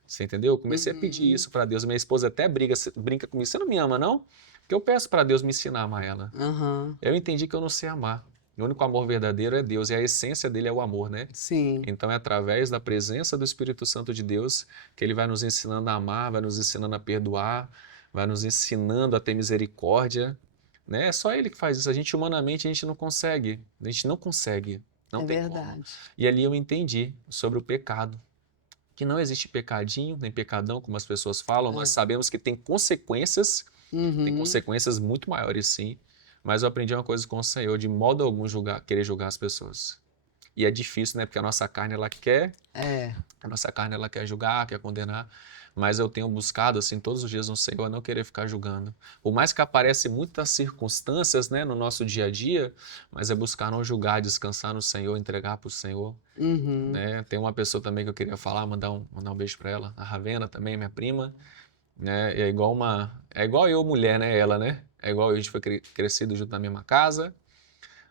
Você entendeu? Eu comecei a pedir Uhum, isso para Deus. Minha esposa até brinca comigo. Você não me ama, não? Porque eu peço para Deus me ensinar a amar ela. aham, Eu entendi que eu não sei amar. O único amor verdadeiro é Deus e a essência dele é o amor, né? sim. Então é através da presença do Espírito Santo de Deus que ele vai nos ensinando a amar, vai nos ensinando a perdoar, vai nos ensinando a ter misericórdia, né? É só ele que faz isso. A gente humanamente a gente não consegue. A gente não consegue. Não É tem como. verdade. E ali eu entendi sobre o pecado que não existe pecadinho, nem pecadão, como as pessoas falam. Nós É. sabemos que tem Uhum, consequências muito maiores, sim. Mas eu aprendi uma coisa com o Senhor, de modo algum querer julgar as pessoas. E é difícil, né? Porque é, a nossa carne ela quer julgar, quer condenar. Mas eu tenho buscado, assim, todos os dias no Senhor, a não querer ficar julgando. Por mais que aparecem muitas circunstâncias, né, no nosso dia a dia, mas é buscar não julgar, descansar no Senhor, entregar para o Senhor, uhum, né? Tem uma pessoa também que eu queria falar, mandar um beijo para ela, a Ravena também, minha prima, né? É igual eu, mulher, né? Ela, né? É igual eu, a gente foi crescido junto na mesma casa,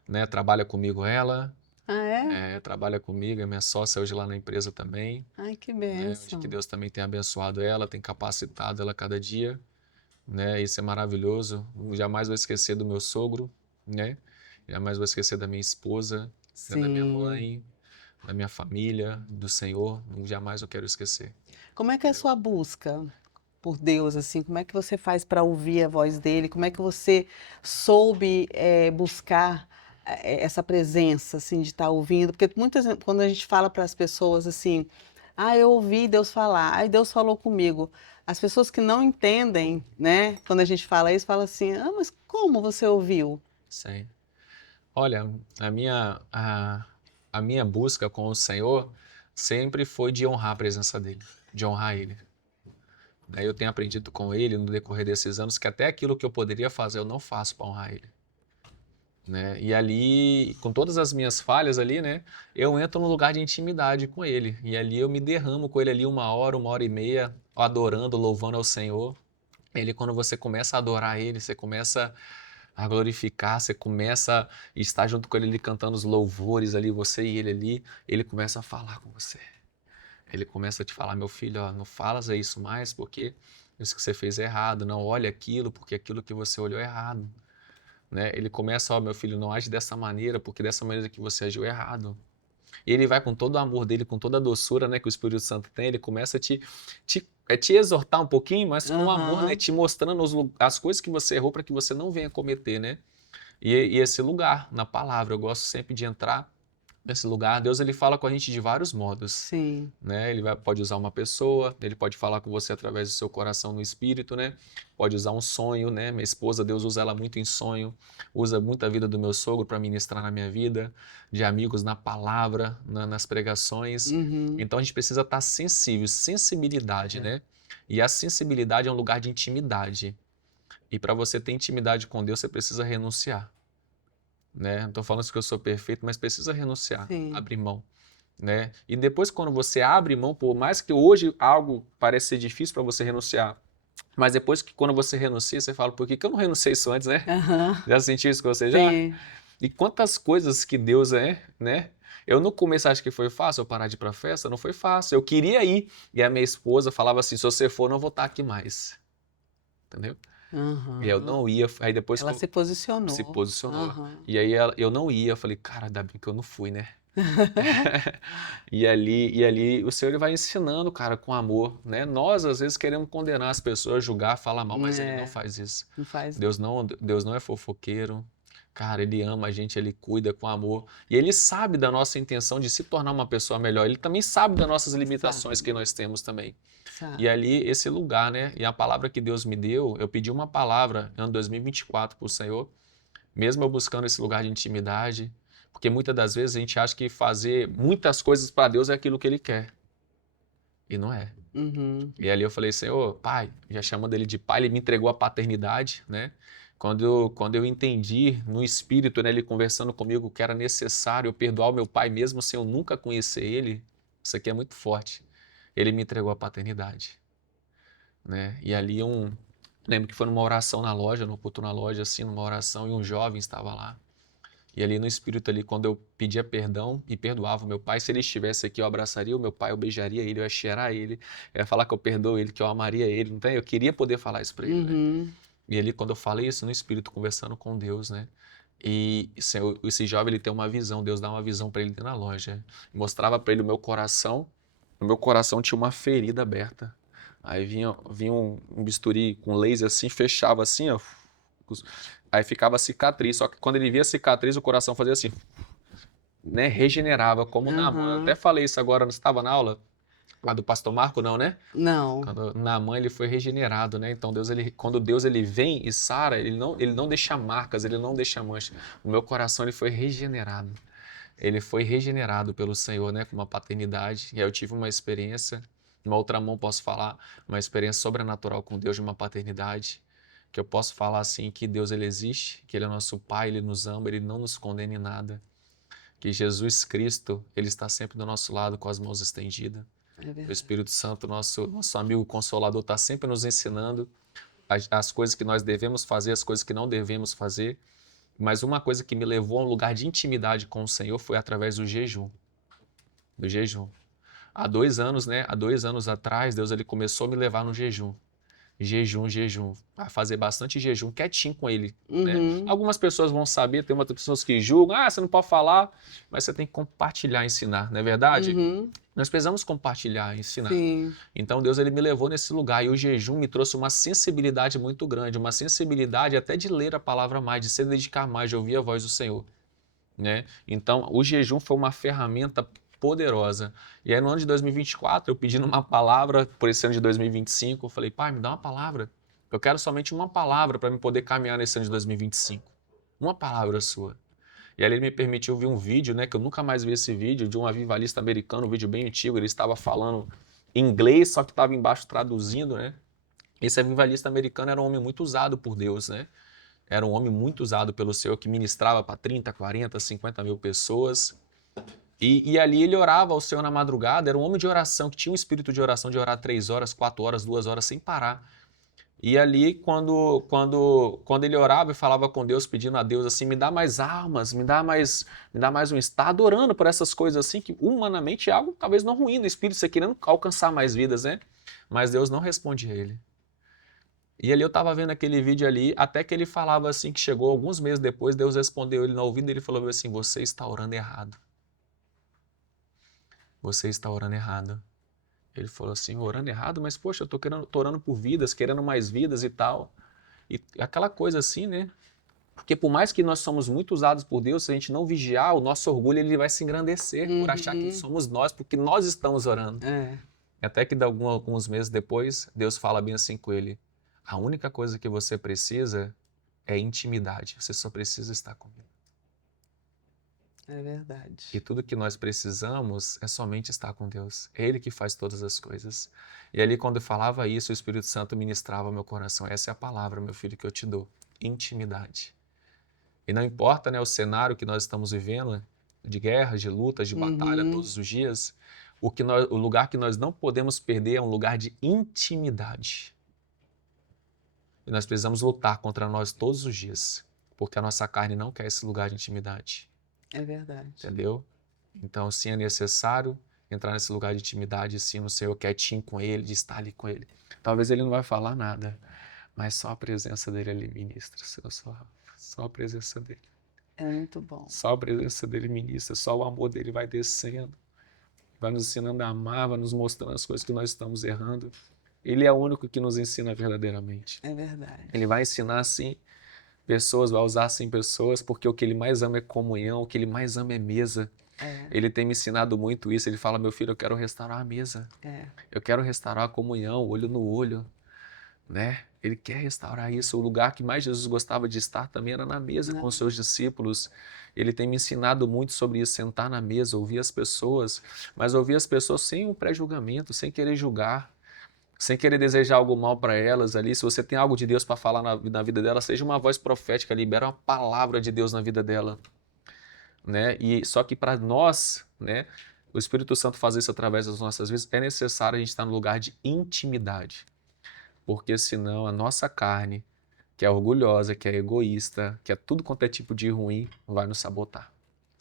né? Trabalha comigo ela, ah, é? trabalha comigo, é minha sócia hoje lá na empresa também, Ai, que né? Onde que bênção. Deus também tem abençoado ela, tem capacitado ela cada dia, né? Isso é maravilhoso. Jamais vou esquecer do meu sogro, né? Jamais vou esquecer da minha esposa, né? Da minha Sim. mãe, da minha família, do Senhor. Jamais eu quero esquecer. Como é que é a Entendeu? sua busca por Deus, assim? Como é que você faz para ouvir a voz dele? Como é que você soube buscar essa presença, assim, de estar ouvindo? Porque muitas vezes, quando a gente fala para as pessoas assim, ah, eu ouvi Deus falar, ai, Deus falou comigo. As pessoas que não entendem, né, quando a gente fala isso, falam assim, ah, mas como você ouviu? Sim. Olha, a minha busca com o Senhor sempre foi de honrar a presença dele, de honrar ele. Daí eu tenho aprendido com ele no decorrer desses anos que até aquilo que eu poderia fazer eu não faço para honrar ele, né? E ali, com todas as minhas falhas ali, né, eu entro num lugar de intimidade com ele. E ali eu me derramo com ele ali uma hora e meia, adorando, louvando ao Senhor. Ele, quando você começa a adorar ele, você começa a glorificar, você começa a estar junto com ele ali cantando os louvores ali, você e ele ali, ele começa a falar com você. Ele começa a te falar, meu filho, ó, não falas isso mais porque isso que você fez é errado, não olhe aquilo porque aquilo que você olhou é errado, né? Ele começa, ó, meu filho, não age dessa maneira porque dessa maneira que você agiu é errado. E ele vai com todo o amor dele, com toda a doçura, né, que o Espírito Santo tem, ele começa a te exortar um pouquinho, mas com amor, né, Aham, te mostrando as coisas que você errou para que você não venha cometer, né? E esse lugar, na palavra, eu gosto sempre de entrar nesse lugar. Deus ele fala com a gente de vários modos, sim. né? Pode usar uma pessoa, ele pode falar com você através do seu coração no espírito, né? Pode usar um sonho, né? Minha esposa, Deus usa ela muito em sonho, usa muito a vida do meu sogro para ministrar na minha vida, de amigos na palavra, nas pregações. Uhum. Então a gente precisa estar sensível, sensibilidade, É. né? E a sensibilidade é um lugar de intimidade. E para você ter intimidade com Deus, você precisa renunciar, né? Não estou falando isso que eu sou perfeito, mas precisa renunciar, Sim. abrir mão, né? E depois quando você abre mão, por mais que hoje algo pareça ser difícil para você renunciar, mas depois que quando você renuncia, você fala, por que que eu não renunciei isso antes, né? Aham. Já sentiu isso com você já? Sim. E quantas coisas que Deus né? Eu no começo acho que foi fácil eu parar de ir pra festa, não foi fácil. Eu queria ir. E a minha esposa falava assim, se você for, eu não vou estar aqui mais. Entendeu? E eu Aham. não ia, aí depois que Ela eu se se posicionou. posicionou. Aham. E aí eu não ia, eu falei, cara, ainda bem que eu não fui, né? E ali o Senhor ele vai ensinando, cara, com amor, né? Nós às vezes queremos condenar as pessoas, julgar, falar mal, mas ele não É, faz isso. não faz não. Deus não é fofoqueiro. Cara, ele ama a gente, ele cuida com amor. E ele sabe da nossa intenção de se tornar uma pessoa melhor. Ele também sabe das nossas limitações que Sabe, nós temos também. E sabe. ali, esse lugar, né? E a palavra que Deus me deu, eu pedi uma palavra ano 2024 para o Senhor, mesmo eu buscando esse lugar de intimidade, porque muitas das vezes a gente acha que fazer muitas coisas para Deus é aquilo que Ele quer. E não é. Uhum. E ali eu falei, Senhor, Pai, já chamando Ele de Pai, Ele me entregou a quando né? Quando eu entendi no Espírito, né, Ele conversando comigo que era necessário eu perdoar o meu pai mesmo sem eu nunca conhecer Ele, isso aqui é muito forte. Ele me entregou a paternidade, né? E ali lembro que foi numa oração na loja, no culto na loja, assim, numa oração, e um jovem estava lá. E ali no espírito ali, quando eu pedia perdão e perdoava o meu pai, se ele estivesse aqui, eu abraçaria o meu pai, eu beijaria ele, eu ia cheirar ele, eu ia falar que eu perdoo ele, que eu amaria ele, não tem? Eu queria poder falar isso para ele, né? Uhum. E ali quando eu falei isso no espírito, conversando com Deus, né? E esse jovem, ele tem uma visão, Deus dá uma visão para ele dentro da loja. Mostrava para ele o meu coração, no meu coração tinha uma ferida aberta. Aí vinha um bisturi com laser assim, fechava assim, ó. Aí ficava a cicatriz, só que quando ele via a cicatriz, o coração fazia assim, né? Regenerava, como Naamã. Eu até Aham. falei isso agora, não estava na aula lá do pastor Marco, não, né? Não. Quando Naamã ele foi regenerado, né? Então quando Deus ele vem e sara, ele não deixa marcas, ele não deixa mancha. O meu coração ele foi regenerado. Ele foi regenerado pelo Senhor, né? Com uma paternidade. E aí eu tive uma experiência, uma outra mão posso falar, uma experiência sobrenatural com Deus de uma paternidade, que eu posso falar assim que Deus ele existe, que ele é nosso Pai, ele nos ama, ele não nos condena em nada, que Jesus Cristo ele está sempre do nosso lado com as mãos estendidas. É O verdade. Espírito Santo, nosso amigo consolador, está sempre nos ensinando as coisas que nós devemos fazer, as coisas que não devemos fazer. Mas uma coisa que me levou a um lugar de intimidade com o Senhor foi através do jejum. Do jejum. Há 2 anos, né? Há 2 anos atrás, Deus ele começou a me levar no jejum. Jejum, jejum. A fazer bastante jejum, quietinho com Ele, né? Uhum. Algumas pessoas vão saber, tem outras pessoas que julgam, você não pode falar, mas você tem que compartilhar, ensinar, não é verdade? Uhum. Nós precisamos compartilhar, ensinar. Sim. Então Deus ele me levou nesse lugar e o jejum me trouxe uma sensibilidade muito grande, uma sensibilidade até de ler a palavra mais, de se dedicar mais, de ouvir a voz do Senhor, né? Então o jejum foi uma ferramenta poderosa. E aí no ano de 2024, eu pedindo uma palavra por esse ano de 2025, eu falei, Pai, me dá uma palavra. Eu quero somente uma palavra para me poder caminhar nesse ano de 2025. Uma palavra sua. E aí ele me permitiu ver um vídeo, né, que eu nunca mais vi esse vídeo, de um avivalista americano, um vídeo bem antigo, ele estava falando inglês, só que estava embaixo traduzindo, né? Esse avivalista americano era um homem muito usado por Deus, né? Era um homem muito usado pelo Senhor, que ministrava para 30, 40, 50 mil pessoas. E ali ele orava ao Senhor na madrugada, era um homem de oração, que tinha um espírito de oração, de orar 3 horas, 4 horas, 2 horas sem parar. E ali, quando ele orava e falava com Deus, pedindo a Deus assim, me dá mais almas, me dá mais um estado, orando por essas coisas assim, que humanamente é algo talvez não ruim do Espírito, você querendo alcançar mais vidas, né? Mas Deus não responde a ele. E ali eu estava vendo aquele vídeo ali, até que ele falava assim, que chegou alguns meses depois, Deus respondeu ele no ouvido, ele falou assim, você está orando errado. Você está orando errado. Ele falou assim, orando errado, mas poxa, eu tô orando por vidas, querendo mais vidas e tal. E aquela coisa assim, né? Porque por mais que nós somos muito usados por Deus, se a gente não vigiar, o nosso orgulho ele vai se engrandecer por achar que Uhum. somos nós, porque nós estamos orando. É. Até que alguns meses depois, Deus fala bem assim com ele, a única coisa que você precisa é intimidade, você só precisa estar comigo. É E verdade. tudo que nós precisamos é somente estar com Deus. É Ele que faz todas as coisas. E ali, quando eu falava isso, o Espírito Santo ministrava ao meu coração. Essa é a palavra, meu filho, que eu te dou. Intimidade. E não importa, né, o cenário que nós estamos vivendo, de guerra, de lutas, de batalha Uhum. todos os dias, o lugar que nós não podemos perder é um lugar de intimidade. E nós precisamos lutar contra nós todos os dias, porque a nossa carne não quer esse lugar de intimidade. É verdade. Entendeu? Então, sim, é necessário entrar nesse lugar de intimidade, sim, no Senhor, quietinho com Ele, de estar ali com Ele. Talvez Ele não vai falar nada, mas só a presença dEle ali ministra, só a presença dEle. É muito bom. Só a presença dEle ministra, só o amor dEle vai descendo, vai nos ensinando a amar, vai nos mostrando as coisas que nós estamos errando. Ele é o único que nos ensina verdadeiramente. É verdade. Ele vai ensinar, sim, pessoas, vai usar, sim, pessoas, porque o que Ele mais ama é comunhão, o que Ele mais ama é mesa. Ele tem me ensinado muito isso. Ele fala, meu filho, eu quero restaurar a mesa. Eu quero restaurar a comunhão, olho no olho, né? Ele quer restaurar isso. O lugar que mais Jesus gostava de estar também era na mesa com os seus discípulos. Ele tem me ensinado muito sobre isso, sentar na mesa, ouvir as pessoas, mas ouvir as pessoas sem um pré-julgamento, sem querer julgar, sem querer desejar algo mal para elas ali. Se você tem algo de Deus para falar na vida dela, seja uma voz profética, libera uma palavra de Deus na vida dela, né? E só que para nós, né, o Espírito Santo fazer isso através das nossas vidas, é necessário a gente estar no lugar de intimidade, porque senão a nossa carne, que é orgulhosa, que é egoísta, que é tudo quanto é tipo de ruim, vai nos sabotar.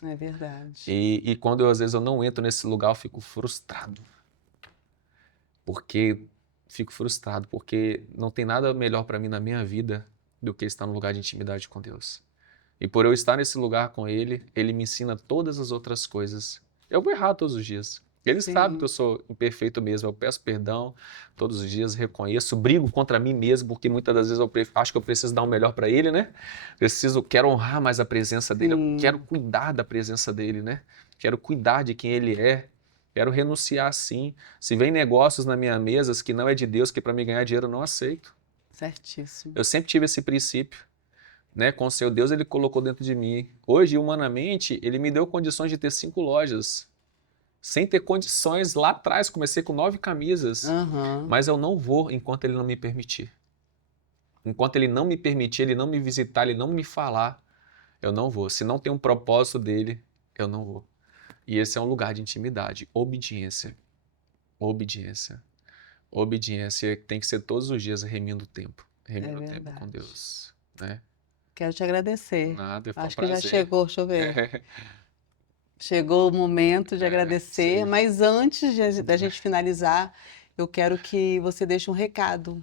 É verdade. E quando às vezes eu não entro nesse lugar, eu fico frustrado, porque não tem nada melhor para mim na minha vida do que estar no lugar de intimidade com Deus. E por eu estar nesse lugar com Ele, Ele me ensina todas as outras coisas. Eu vou errar todos os dias. Ele sabe que eu sou imperfeito mesmo. Eu peço perdão todos os dias, reconheço, brigo contra mim mesmo, porque muitas das vezes eu acho que eu preciso dar o melhor para Ele, né? Quero honrar mais a presença dEle, eu quero cuidar da presença dEle, né? Quero cuidar de quem Ele é. Quero renunciar, sim. Se vem negócios na minha mesa que não é de Deus, que é para me ganhar dinheiro, eu não aceito. Certíssimo. Eu sempre tive esse princípio, né? Com o seu Deus, Ele colocou dentro de mim. Hoje, humanamente, Ele me deu condições de ter 5 lojas. Sem ter condições, lá atrás, comecei com 9 camisas. Mas eu não vou enquanto Ele não me permitir. Enquanto Ele não me permitir, Ele não me visitar, Ele não me falar, eu não vou. Se não tem um propósito dEle, eu não vou. E esse é um lugar de intimidade, obediência. Obediência. Obediência tem que ser todos os dias remindo o tempo. Remindo o tempo com Deus, né? Quero te agradecer. Nada, foi um Acho que já prazer. chegou, deixa eu ver. Chegou o momento de agradecer, mas antes da gente finalizar, eu quero que você deixe um recado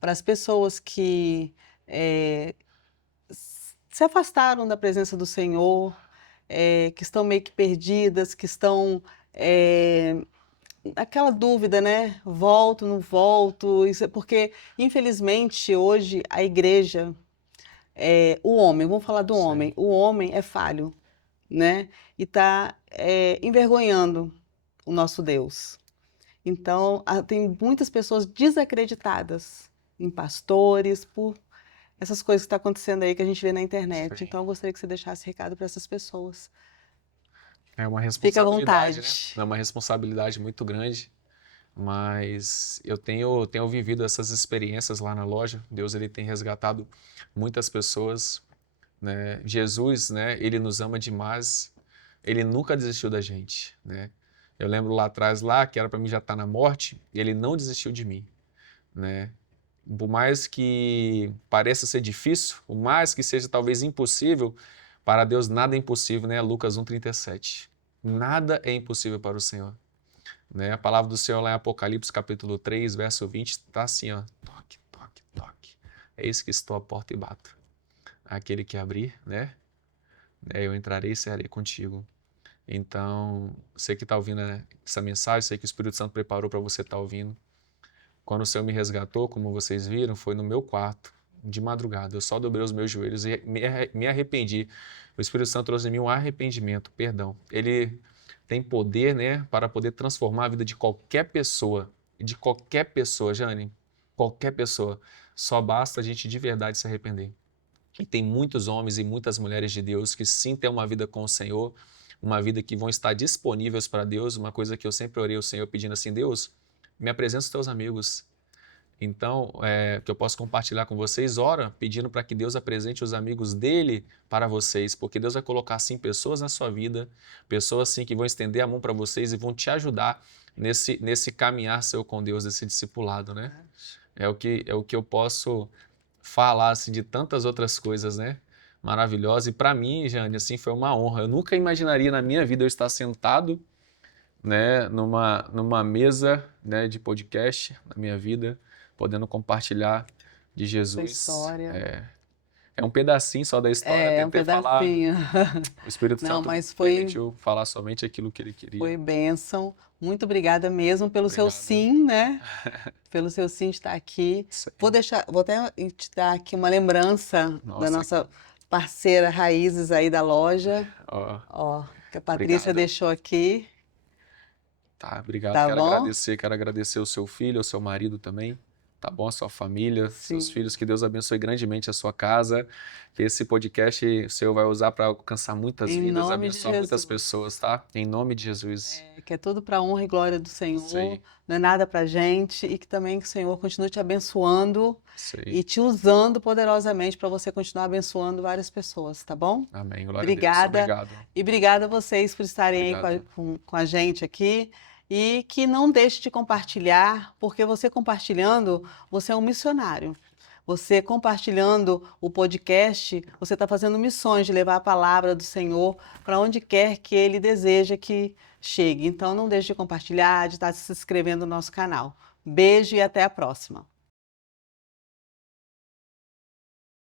para as pessoas que se afastaram da presença do Senhor, que estão meio que perdidas, que estão aquela dúvida, né? Volto, não volto? Isso é porque, infelizmente, hoje a igreja, o homem, vamos falar do homem, o homem é falho, né? E está envergonhando o nosso Deus. Então, tem muitas pessoas desacreditadas em pastores por essas coisas que estão acontecendo aí que a gente vê na internet. Sim. Então, eu gostaria que você deixasse recado para essas pessoas. É uma Fica à responsabilidade, né? vontade. É uma responsabilidade muito grande, mas eu tenho vivido essas experiências lá na loja. Deus, ele tem resgatado muitas pessoas, né? Jesus, né? Ele nos ama demais. Ele nunca desistiu da gente, né? Eu lembro lá atrás, que era para mim já estar na morte, e ele não desistiu de mim, né? Por mais que pareça ser difícil, por mais que seja talvez impossível, para Deus nada é impossível, né? Lucas 1,37. Nada é impossível para o Senhor, né? A palavra do Senhor lá em Apocalipse, capítulo 3, verso 20, está assim, ó. Toque, toque, toque. Eis que estou à porta e bato. Aquele que abrir, né? Eu entrarei e cearei contigo. Então, você que está ouvindo essa mensagem, sei que o Espírito Santo preparou para você estar ouvindo. Quando o Senhor me resgatou, como vocês viram, foi no meu quarto, de madrugada. Eu só dobrei os meus joelhos e me arrependi. O Espírito Santo trouxe em mim um arrependimento, perdão. Ele tem poder, né, para poder transformar a vida de qualquer pessoa. De qualquer pessoa, Jane. Qualquer pessoa. Só basta a gente de verdade se arrepender. E tem muitos homens e muitas mulheres de Deus que sim têm uma vida com o Senhor, uma vida que vão estar disponíveis para Deus. Uma coisa que eu sempre orei ao Senhor pedindo assim, Deus, me apresenta os teus amigos. Então, que eu posso compartilhar com vocês, ora, pedindo para que Deus apresente os amigos dele para vocês, porque Deus vai colocar, sim, pessoas na sua vida, pessoas, sim, que vão estender a mão para vocês e vão te ajudar nesse caminhar seu com Deus, esse discipulado, né? É o que eu posso falar, assim, de tantas outras coisas, né? maravilhosa. E para mim, Jane, assim, foi uma honra. Eu nunca imaginaria na minha vida eu estar sentado, né, numa mesa, né, de podcast na minha vida, podendo compartilhar de Essa Jesus. história. É um pedacinho só da história, É, um tentei falar, pedacinho. o Espírito Não, Santo me mas permitiu falar somente aquilo que ele queria. foi bênção. Muito obrigada mesmo pelo seu Obrigado. sim, né? Pelo seu sim de estar aqui. Isso aí. Vou até te dar aqui uma lembrança da Nossa, nossa parceira Raízes aí da loja. ó, Ó, que a Patrícia obrigado. deixou aqui, Tá, obrigado. tá Quero bom? agradecer o seu filho, o seu marido também, tá bom? A sua família, seus Sim. filhos, que Deus abençoe grandemente a sua casa, que esse podcast o Senhor vai usar para alcançar muitas Em vidas, nome de abençoar muitas Jesus. pessoas, tá? Em nome de Jesus. Que é tudo para a honra e glória do Isso Senhor, aí, não é nada para gente, e que também que o Senhor continue te abençoando isso aí. e te usando poderosamente para você continuar abençoando várias pessoas, tá bom? Amém. Glória a Deus. Obrigada. Obrigado. E obrigada a vocês por estarem aí Obrigado. com a gente aqui. E que não deixe de compartilhar, porque você compartilhando, você é um missionário. Você compartilhando o podcast, você está fazendo missões de levar a palavra do Senhor para onde quer que Ele deseja que chegue. Então não deixe de compartilhar, de estar se inscrevendo no nosso canal. Beijo e até a próxima.